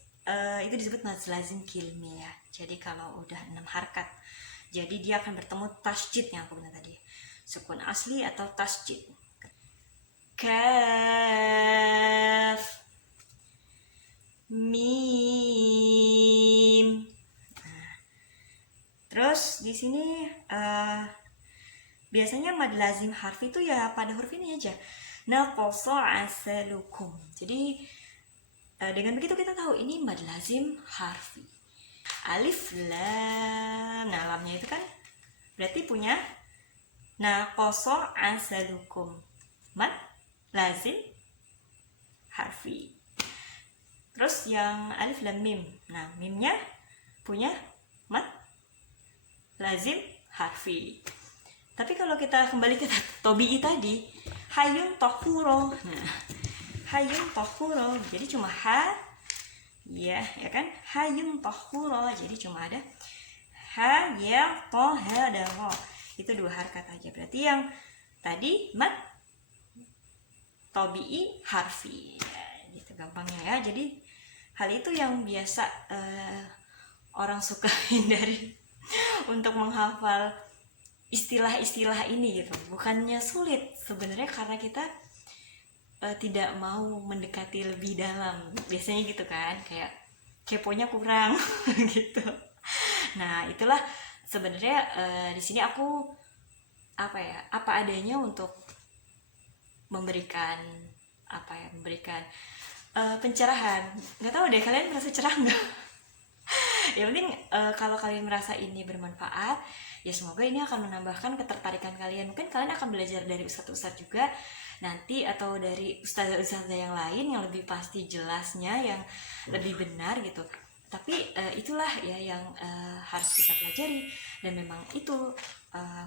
itu disebut mad lazim kilmi ya. Jadi kalau udah 6 harkat, jadi dia akan bertemu tasjid yang aku bilang tadi, sukun asli atau tasjid. Kaf, mim. Nah, terus di sini biasanya mad lazim harfi itu ya pada huruf ini aja. Naqasa asalukum. Jadi dengan begitu kita tahu ini mad lazim harfi. Alif lam. Nah, lamnya itu kan berarti punya naqasa asalukum, mad lazim harfi. Terus yang alif lam mim. Nah, mimnya punya mad lazim harfi. Tapi kalau kita kembali ke tobi'i tadi, hayun tahuro. Nah, hayun tahuro. Jadi cuma ha ya kan? Hayun tahuro. Jadi cuma ada ha, ya, to, ha, dan ro. Itu 2 harakat aja. Berarti yang tadi mad tobi'i harfi. Ya, gitu gampangnya ya. Jadi hal itu yang biasa orang suka hindari untuk menghafal istilah-istilah ini gitu. Bukannya sulit sebenarnya, karena kita tidak mau mendekati lebih dalam. Biasanya gitu kan, kayak keponya kurang gitu. Nah, itulah sebenarnya di sini aku apa adanya untuk memberikan pencerahan. Nggak tahu deh, kalian merasa cerah nggak? Yang penting kalau kalian merasa ini bermanfaat, ya semoga ini akan menambahkan ketertarikan kalian. Mungkin kalian akan belajar dari ustadz-ustadz juga nanti, atau dari ustazah-ustazah yang lain yang lebih pasti jelasnya, yang lebih benar gitu. Tapi itulah ya yang harus kita pelajari, dan memang itu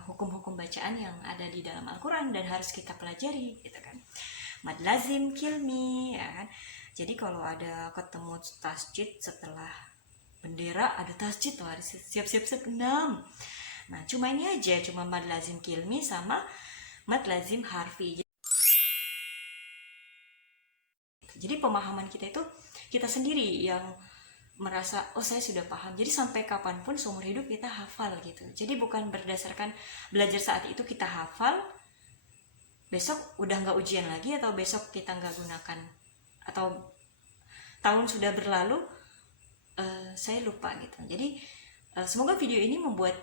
hukum-hukum bacaan yang ada di dalam Al-Quran dan harus kita pelajari gitu kan. Mad lazim kilmi ya kan. Jadi kalau ada ketemu tasjid setelah bendera ada tasjid, tuh harus siap-siap 6. Nah cuma ini aja, cuma mad lazim kilmi sama mad lazim harfi. Jadi pemahaman kita itu kita sendiri yang merasa, oh saya sudah paham. Jadi sampai kapanpun seumur hidup kita hafal gitu. Jadi bukan berdasarkan belajar saat itu kita hafal, besok udah nggak ujian lagi, atau besok kita nggak gunakan, atau tahun sudah berlalu saya lupa gitu. Jadi semoga video ini membuat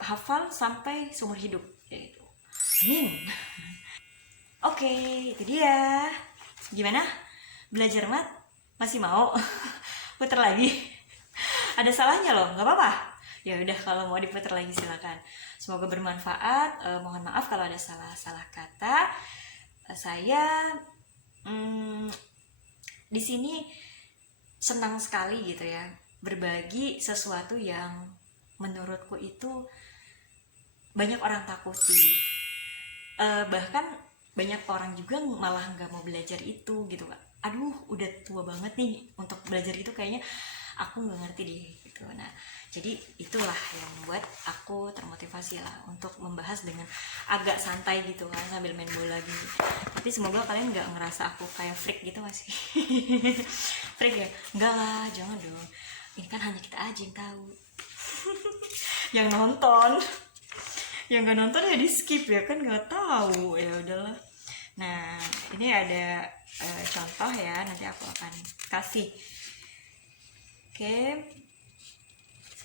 hafal sampai seumur hidup gitu. Amin. Oke, itu dia. Gimana? Belajar mat? Masih mau? Putar lagi? Ada salahnya loh, nggak apa-apa. Ya udah, kalau mau diputar lagi silakan. Semoga bermanfaat. Mohon maaf kalau ada salah kata. Saya di sini senang sekali gitu ya, berbagi sesuatu yang menurutku itu banyak orang takuti. Bahkan banyak orang juga malah nggak mau belajar itu gitu. Aduh, udah tua banget nih untuk belajar itu, kayaknya aku nggak ngerti deh gitu. Nah, jadi itulah yang membuat aku termotivasi lah untuk membahas dengan agak santai gitu kan, sambil main bola gitu. Tapi semoga kalian nggak ngerasa aku kayak freak gitu masih. Freak ya? Enggak lah, jangan dong. Ini kan hanya kita aja yang tahu. Yang nonton, yang nggak nonton ya di skip ya kan, nggak tahu, ya udahlah. Nah ini ada contoh ya, nanti aku akan kasih.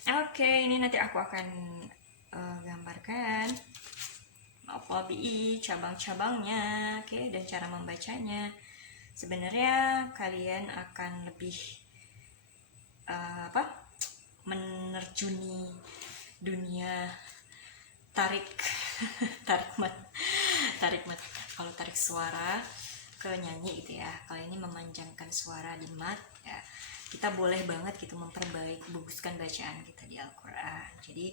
Oke, ini nanti aku akan gambarkan bi cabang-cabangnya, dan cara membacanya. Sebenarnya kalian akan lebih menerjuni dunia tarik mat. Kalau tarik suara ke nyanyi gitu ya, kalau ini memanjangkan suara di mat ya, kita boleh banget gitu baguskan bacaan kita di Al-Quran. Jadi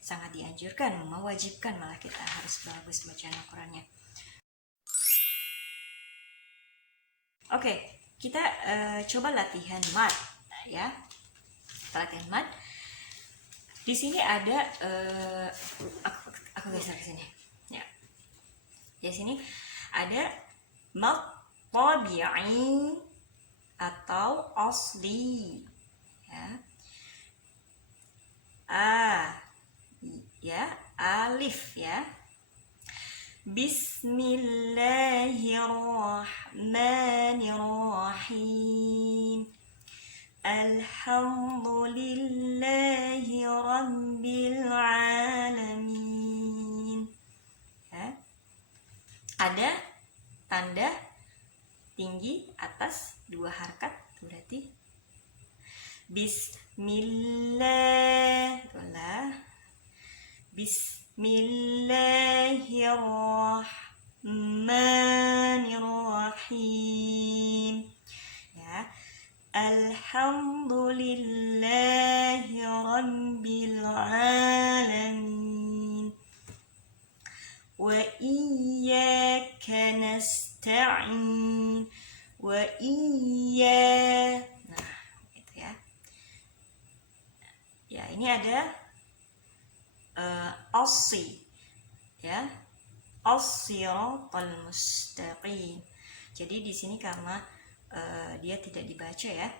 sangat dianjurkan, mewajibkan malah kita harus bagus bacaan Al-Qurannya. Oke, kita coba latihan mat ya. Kita latihan mat. Di sini ada aku geser ke sini. Ya. Di sini ada mat tabi'i atau asli ya. Alif ya. Bismillahirrahmanirrahim. Alhamdulillahi rabbil alamin ya. Ada tanda tinggi atas 2 harakat, berarti Bismillah. Itulah Bismillahirrahmanirrahim ya. Alhamdulillahi rabbil alamin. Wa iyyaka nasta'in. Wa iya. Nah, itu ya. Ya, ini ada as-si, ya, as-siratal mustaqim. Jadi di sini karena dia tidak dibaca ya,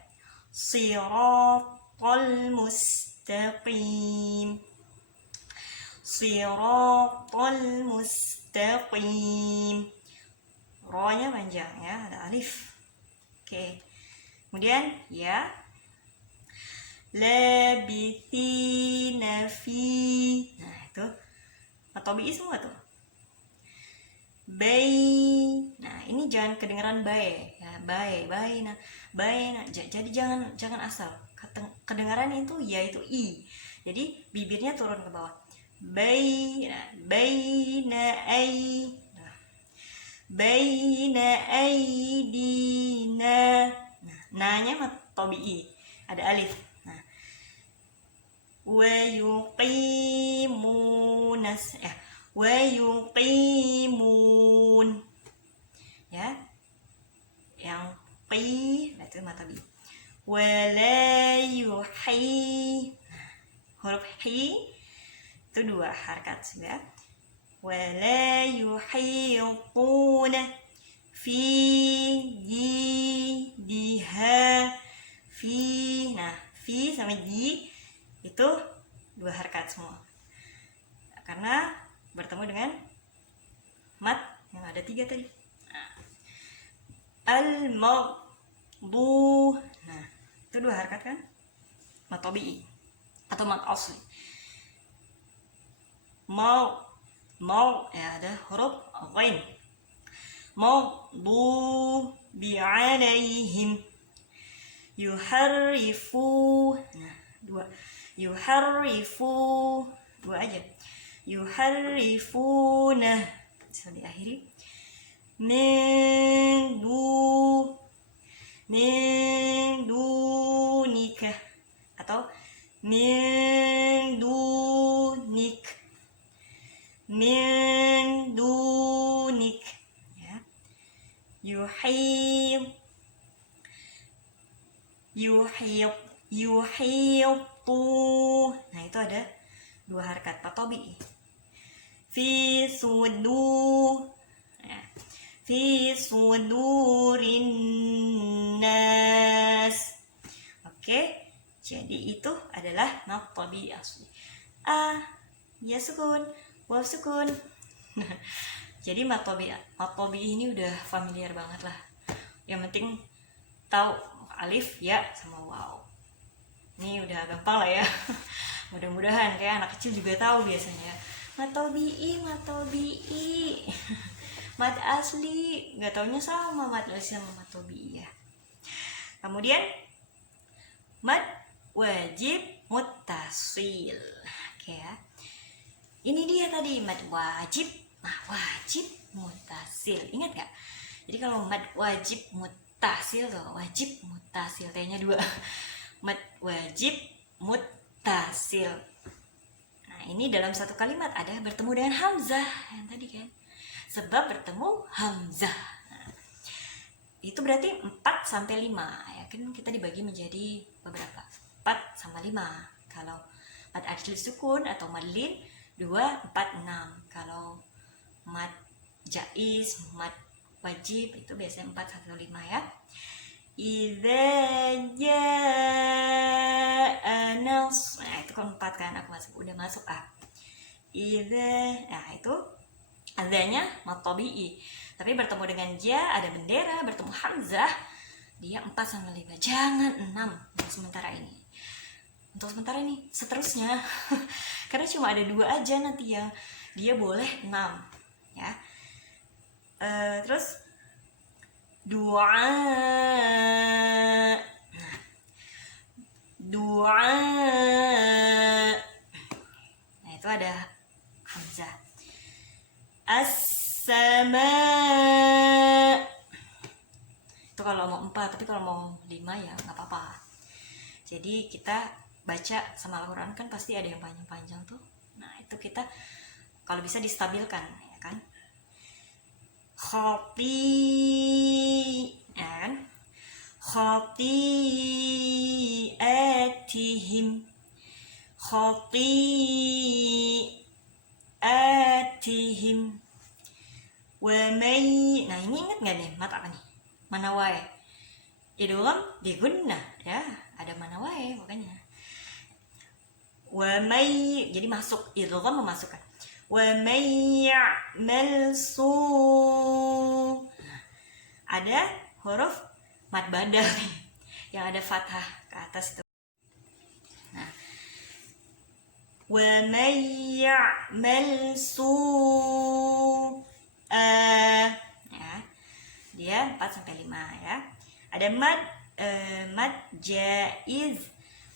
siratal mustaqim, siratal mustaqim, ro-nya panjang ya, ada alif. Oke, kemudian ya, labithina fi, nah itu matobi semua tuh. Bay, nah ini jangan kedengeran bay ya, bay nah jadi jangan asal kedengaran itu ya, itu i, jadi bibirnya turun ke bawah. Bay, nah baina ai, nah baina aidina, nah nanya matobi, ada alif. Nah, wa yuqimunas, wa yuqimun, ya, yang qi, nah itu mata bi. Wa la yuhi, huruf hi itu 2 harakat sudah. Wa la yuhituna fi diha fi, nah fi sama di itu 2 harakat semua karena bertemu dengan mat yang ada 3 tadi. Nah, al-maghdu, nah itu 2 harakat kan, mat tabi'i atau mat asli. Mau ya, ada huruf ghain. Maghdu bi'alaihim, yuharrifu, nah 2, yuharrifu 2 aja, yuharrifuna, bisa diakhiri min dunika atau min dunik ya. Yuhitu, nah itu ada 2 harakat patobi. Fi ya, fi sudurin nas. Oke, jadi itu adalah mat tabi asli. Ya sukun, waw sukun. Jadi mat tabi ini udah familiar banget lah. Yang penting tahu alif, ya, sama waw. Ini udah gampang lah ya. Mudah-mudahan kayak anak kecil juga tahu biasanya. Mat tabi'i, mat asli, nggak taunya sama mat asli sama mat tabi'i ya. Kemudian mat wajib muttasil. Oke ya. Ini dia tadi mat wajib. Nah, wajib muttasil. Ingat gak? Jadi kalau mat wajib muttasil tuh, wajib muttasil kayaknya 2. Mat wajib muttasil. Nah, ini dalam satu kalimat ada bertemu dengan hamzah yang tadi kan. Sebab bertemu hamzah. Nah, itu berarti 4 sampai 5 ya kan, kita dibagi menjadi beberapa. 4 sama 5. Kalau mad adli sukun atau madlin 2, 4, 6. Kalau mad jaiz, mad wajib itu biasanya 4 sampai 5 ya. Idza jaa nas, nah itu kan 4 kan, aku udah masuk idza, nah itu adanya mat tabi'i, tapi bertemu dengan ja, ada bendera, bertemu hamzah, dia 4 sampai 5, jangan 6 untuk sementara ini. Untuk sementara ini, seterusnya karena cuma ada 2 aja nanti yang dia boleh 6 ya. Terus doa, nah itu ada hamzah. As-sama, itu kalau mau 4, tapi kalau mau 5 ya nggak apa-apa. Jadi kita baca sama Al-Quran kan pasti ada yang panjang-panjang tuh. Nah itu kita kalau bisa distabilkan ya kan. Khati'atihim, khati'atihim wa may. Nah, ini ingat nggak nih mat apa nih? Mana wae. Idgham di gunnah ya, ada mana wae makanya. Wa may, jadi masuk, idgham memasukkan. Wa may ya'mal ada huruf mad badal nih yang ada fathah ke atas itu. Nah, wa may ya'mal ya, dia 4 sampai 5 ya. Ada mad jaiz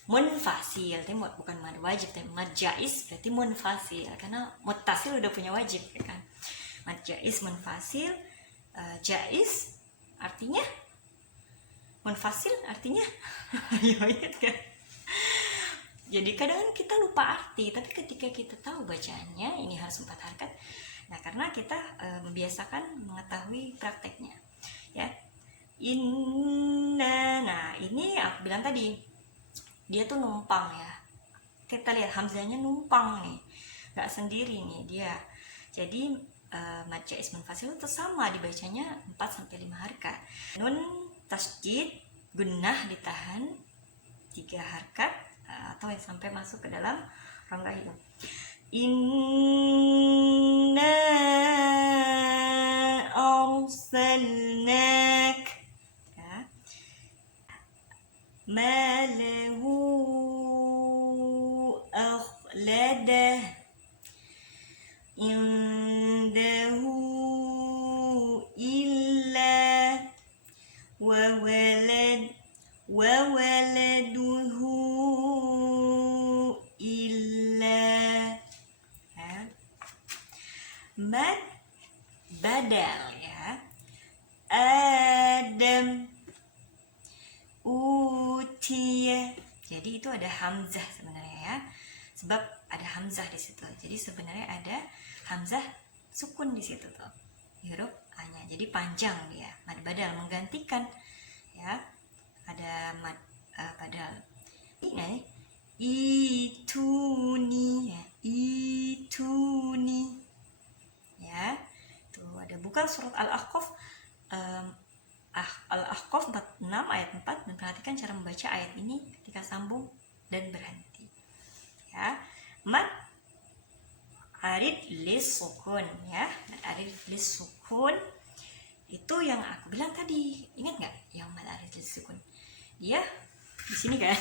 munfasil, tapi bukan mad wajib, tapi mad jaiz berarti munfasil karena muttasil udah punya wajib ya kan. Mad jaiz munfasil, jaiz artinya, munfasil artinya ya ingat kan. Jadi kadang kita lupa arti, tapi ketika kita tahu bacaannya ini harus 4 harakat. Nah, karena kita membiasakan mengetahui prakteknya ya. Nah ini aku bilang tadi, dia tuh numpang ya. Kita lihat hamzahnya numpang nih, nggak sendiri nih dia. Jadi mad jaiz munfasil itu sama dibacanya 4 sampai 5 harakat. Nun tasydid gunnah ditahan 3 harakat atau yang sampai masuk ke dalam rongga hidung. Inna arsalnak ya. Ma lahu akhladah indahu illa wa waladuhu illa ya. Mad badal ya. Adam utiya, jadi itu ada hamzah sebenarnya ya, sebab ada hamzah di situ. Jadi sebenarnya ada hamzah sukun di situ tuh, huruf a-nya. Jadi panjang dia, mad badal menggantikan ya. Ada mad badal. Ini ituni ya, ituni ya. Tuh ada, buka surat Al-Ahqaf, Al-Ahqaf 46 ayat 4, dan perhatikan cara membaca ayat ini ketika sambung dan berhenti ya. Mad arid lis sukun ya. Mad arid lis sukun itu yang aku bilang tadi, ingat nggak yang mad arid lis sukun? Dia di sini kan.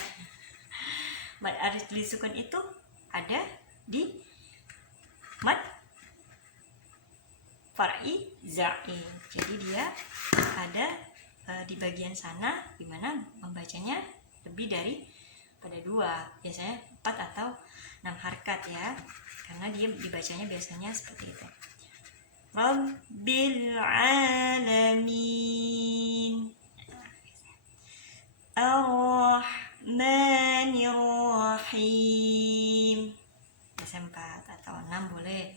Mad arid lis sukun itu ada di mad far'i za'i. Jadi dia ada di bagian sana dimana membacanya lebih dari pada 2, biasanya 4 atau 6 harakat ya, karena dia dibacanya biasanya seperti itu. Rabbil alamin, ar-rahmanir rahim, biasa 4 atau 6 boleh.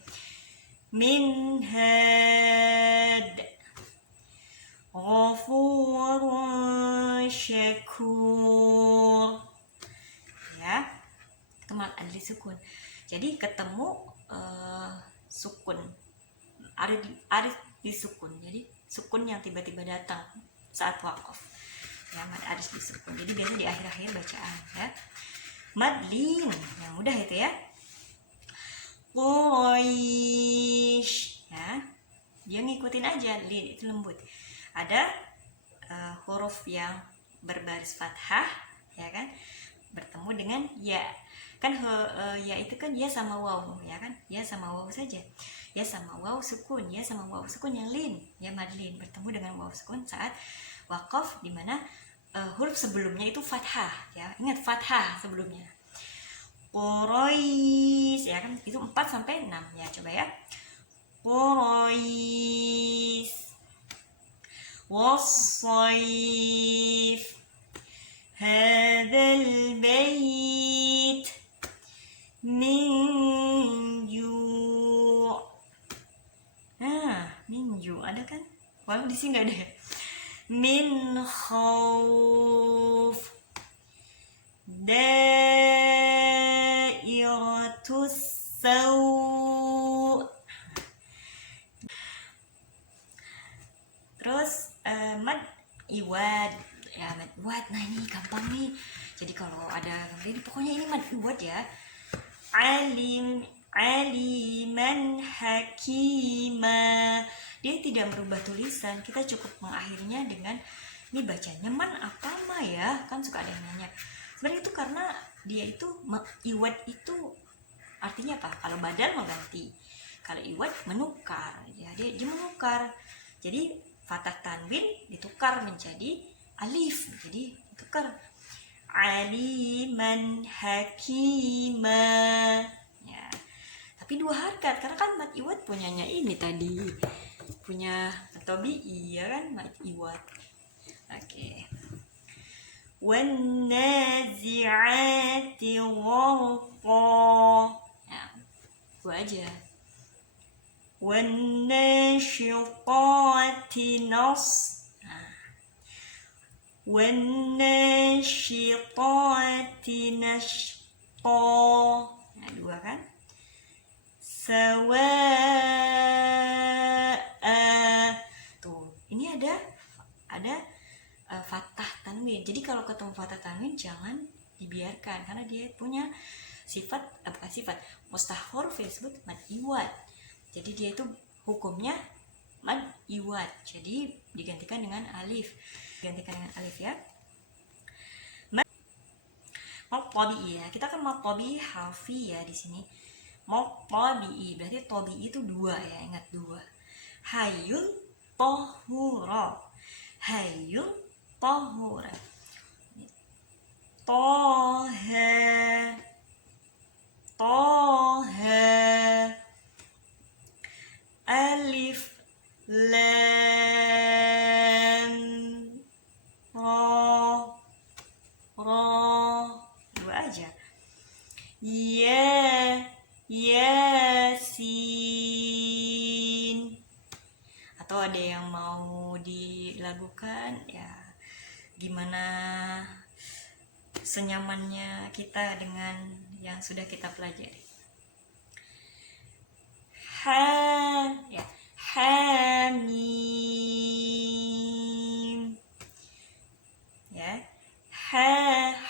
Min had ghafurun syakur ya. Itu mad adli sukun. Jadi ketemu sukun arid di sukun. Jadi sukun yang tiba-tiba datang saat waqaf ya, mad arid di sukun. Jadi biasanya di akhir-akhir bacaan ya. Mad lin yang mudah itu ya. Quraish ya, dia ngikutin aja, lin itu lembut. Ada huruf yang berbaris fathah ya kan, bertemu dengan ya kan. Ya itu kan ya sama waw ya kan, ya sama waw saja, ya sama waw sukun, ya sama waw sukun yang lin ya, mad lin bertemu dengan waw sukun saat waqaf, dimana huruf sebelumnya itu fathah ya, ingat fathah sebelumnya. Quraish ya kan, itu 4 sampai 6 ya, coba ya. Quraish was-sayf hadzal bait min ju'. Min ju' ada kan? Walau di sini nggak ada. Min khauf da'iratun iwad ya, mad iwad. Nah ini gampang nih, jadi kalau ada ini pokoknya ini mad iwad ya. Aliman hakima, dia tidak merubah tulisan, kita cukup mengakhirinya dengan ini bacanya man apa ma ya, kan suka ada yang nanya. Sebenarnya itu karena dia itu iwad itu artinya apa? Kalau badal mengganti, kalau iwad menukar ya, dia menukar. Jadi fathah tanwin ditukar menjadi alif, jadi ditukar aliman hakima ya. Tapi 2 harkat karena kan mat iwad punyanya ini tadi, punya tabi'i ya kan, mat iwad. Oke. Wan nazi'ati gharqa. Ya, itu aja. Wan nasyiqati nas. Wan nasyiqati nashqa. Nah, 2 kan? Sawa'a. Tuh, ini ada fathah tanwin. Jadi kalau ketemu fathah tanwin jangan dibiarkan karena dia punya sifat mustahor disebut mad iwad. Jadi dia itu hukumnya mad iwad. Jadi digantikan dengan alif. Ya. Mad tabi'i ya. Kita kan mad tabi'i harfi ya di sini. Mad tabi'i berarti tabi'i itu 2 ya, ingat 2. Hayyun tahura. Hayyun tahura. Taha. Alif lam ra. 2 aja. Yasin. Atau ada yang mau dilakukan ya, gimana senyamannya kita dengan yang sudah kita pelajari. Hamim ya,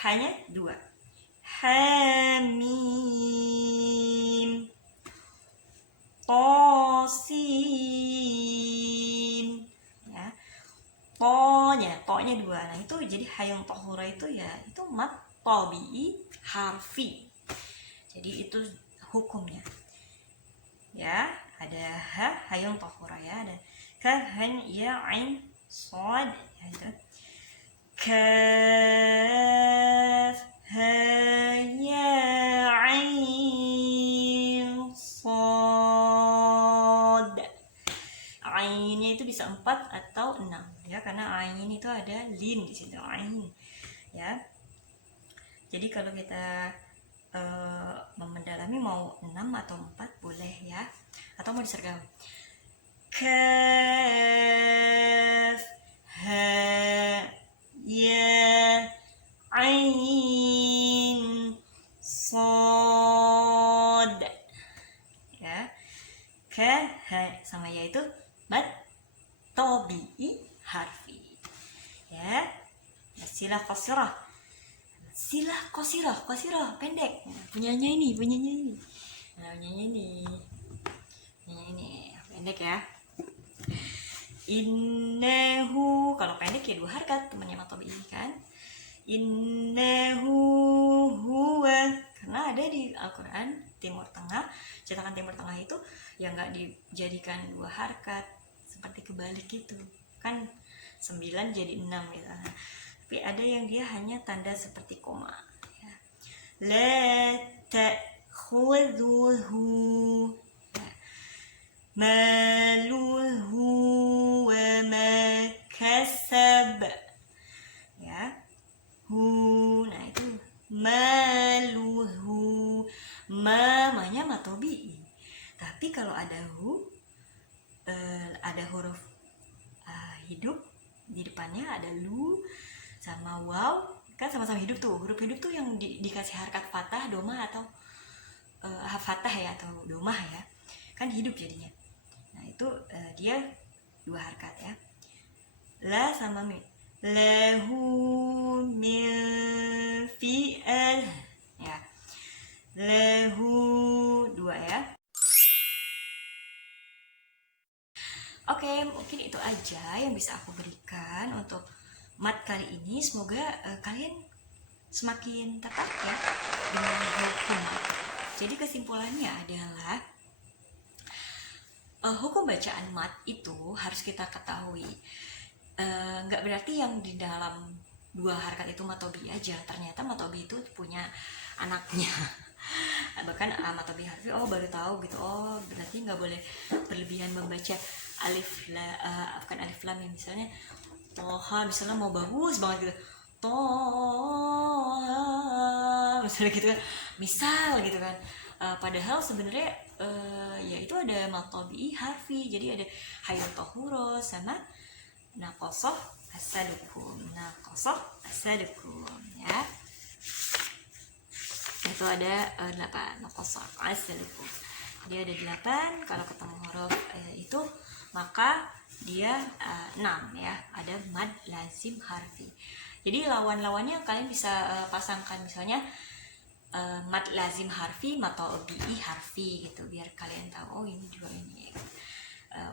hanya 2. Hamim. Tosin ya, tonya 2. Nah itu jadi hayung tohura itu ya, itu mad tabi'i harfi. Jadi itu hukumnya ya. Ada hayung tohura ya, ada kahan ya ain sod ya, itu kaf ha ya ain sod. Ainnya itu bisa 4 atau 6 ya, karena ain itu ada lin di situ, ain ya. Jadi kalau kita mendalami mau 6 atau 4 boleh ya, atau mau disergam. Kaf ha ya ain sod ya. Ka sama ya itu mad tabi'i harfi ya. Silah qasirah pendek. Punyanya ini pendek ya. Innahu, kalau pendek ya 2 harkat temannya mad tabi'i kan. Innahu huwa, karena ada di Al-Quran Timur Tengah, cetakan Timur Tengah itu yang nggak dijadikan 2 harkat, seperti kebalik gitu kan, 9 jadi 6 gitu. Tapi ada yang dia hanya tanda seperti koma ya. La ta'khudhuhu ya. Maluhu wa ma kasab ya. Nah itu maluhu, mamanya matobi. Tapi kalau ada ada huruf hidup di depannya, ada lu sama waw, kan sama-sama hidup tuh. Huruf hidup tuh yang dikasih harkat fathah, domah atau fathah ya, atau domah ya, kan hidup jadinya. Nah itu dia 2 harkat ya. La sama mi. lahu min fi'al, ya, lahu, dua ya. Oke, mungkin itu aja yang bisa aku berikan untuk mat kali ini. Semoga kalian semakin tertarik ya dengan hukum mat. Jadi kesimpulannya adalah hukum bacaan mat itu harus kita ketahui. Nggak berarti yang di dalam dua harakat itu matobi aja. Ternyata matobi itu punya anaknya. Bahkan matobi harfi, baru tahu gitu. Berarti nggak boleh berlebihan membaca alif bukan alif lam ya, misalnya toha, misalnya mau bagus banget gitu, toha misalnya gitu kan, misal gitu kan. Padahal sebenarnya ya itu ada matobi harfi, jadi ada hayat tohuro sama nakosoh asadukum, ya. Itu ada 8 nakosoh asadukum, jadi ada 8. Kalau ketemu huruf itu maka dia 6 ya, ada mad lazim harfi. Jadi lawan-lawannya kalian bisa pasangkan, misalnya mad lazim harfi, matobi'i harfi gitu, biar kalian tahu ini juga ini.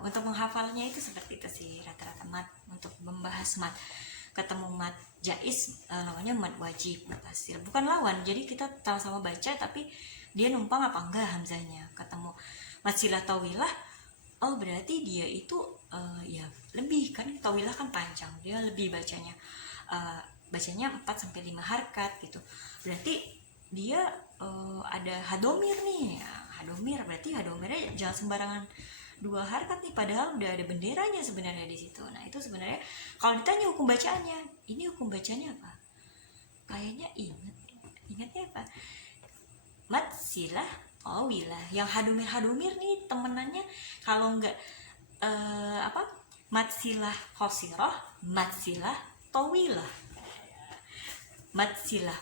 Untuk menghafalnya itu seperti itu sih rata-rata mat. Untuk membahas mat, ketemu mat jaiz, lawannya mat wajib, mat hasil, bukan lawan. Jadi kita sama-sama baca tapi dia numpang apa enggak hamzanya. Ketemu mat silah tawilah, berarti dia itu ya lebih, kan tawilah kan panjang, dia lebih bacanya 4-5 harkat gitu. Berarti dia ada hadomir nih ya. Hadomir berarti hadomirnya jangan sembarangan 2 harkat nih, padahal udah ada benderanya sebenarnya di situ. Nah itu sebenarnya kalau ditanya hukum bacaannya, ini hukum bacanya apa? Kayaknya ingatnya apa? Mat silah tawilah. Yang hadomir nih temenannya, kalau enggak mat silah qasiroh, mat silah tawilah. Mat silah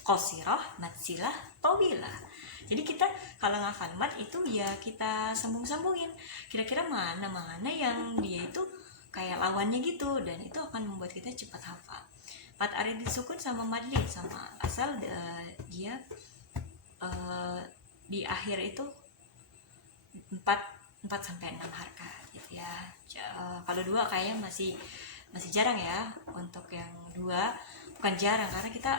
qasiroh, mat silah tawilah. Jadi kita kalau ngafal mat itu ya kita sambung-sambungin, kira-kira mana yang dia itu kayak lawannya gitu, dan itu akan membuat kita cepat hafal. Mat arid disukun sama madri sama, asal dia di akhir itu 4-6 harkat gitu ya. Kalau 2 kayaknya masih jarang ya. Untuk yang 2 bukan jarang, karena kita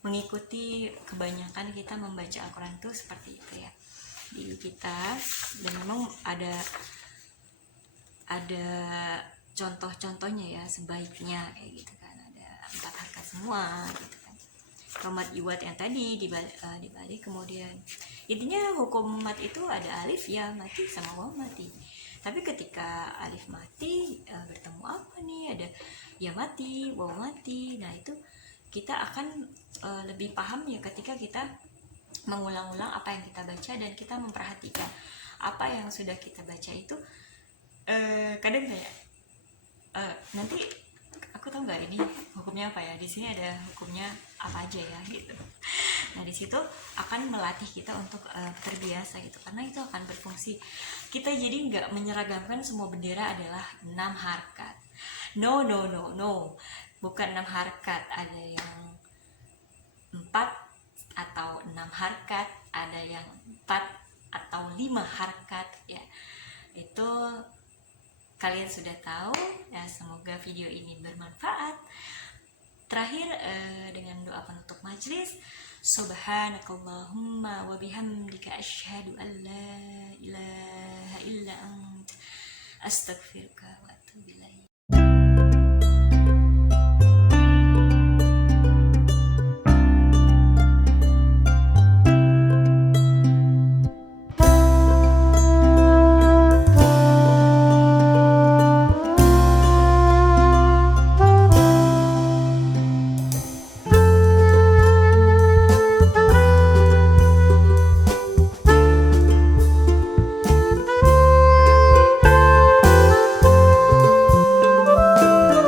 mengikuti, kebanyakan kita membaca Al-Quran itu seperti itu ya di kita. Dan memang ada contoh-contohnya ya, sebaiknya kayak gitu kan, ada 4 harkat semua gitu kan. Mat iwat yang tadi dibalik, kemudian intinya hukum mat itu ada alif ya mati sama waw mati. Tapi ketika alif mati bertemu apa nih, ada ya mati, waw mati. Nah itu kita akan lebih paham ya ketika kita mengulang-ulang apa yang kita baca, dan kita memperhatikan apa yang sudah kita baca itu. Kadang kayak nanti aku tahu nggak ini hukumnya apa ya, di sini ada hukumnya apa aja ya gitu. Nah di situ akan melatih kita untuk terbiasa gitu, karena itu akan berfungsi. Kita jadi nggak menyeragamkan semua bendera adalah 6 harkat. No, bukan 6 harkat, ada yang 4 atau 6 harkat, ada yang 4 atau 5 harkat ya. Itu kalian sudah tahu ya. Semoga video ini bermanfaat. Terakhir dengan doa penutup majelis, subhanakallahumma wa bihamdika asyhadu an la ilaha illa ant astaghfiruka wa atubu ilaik.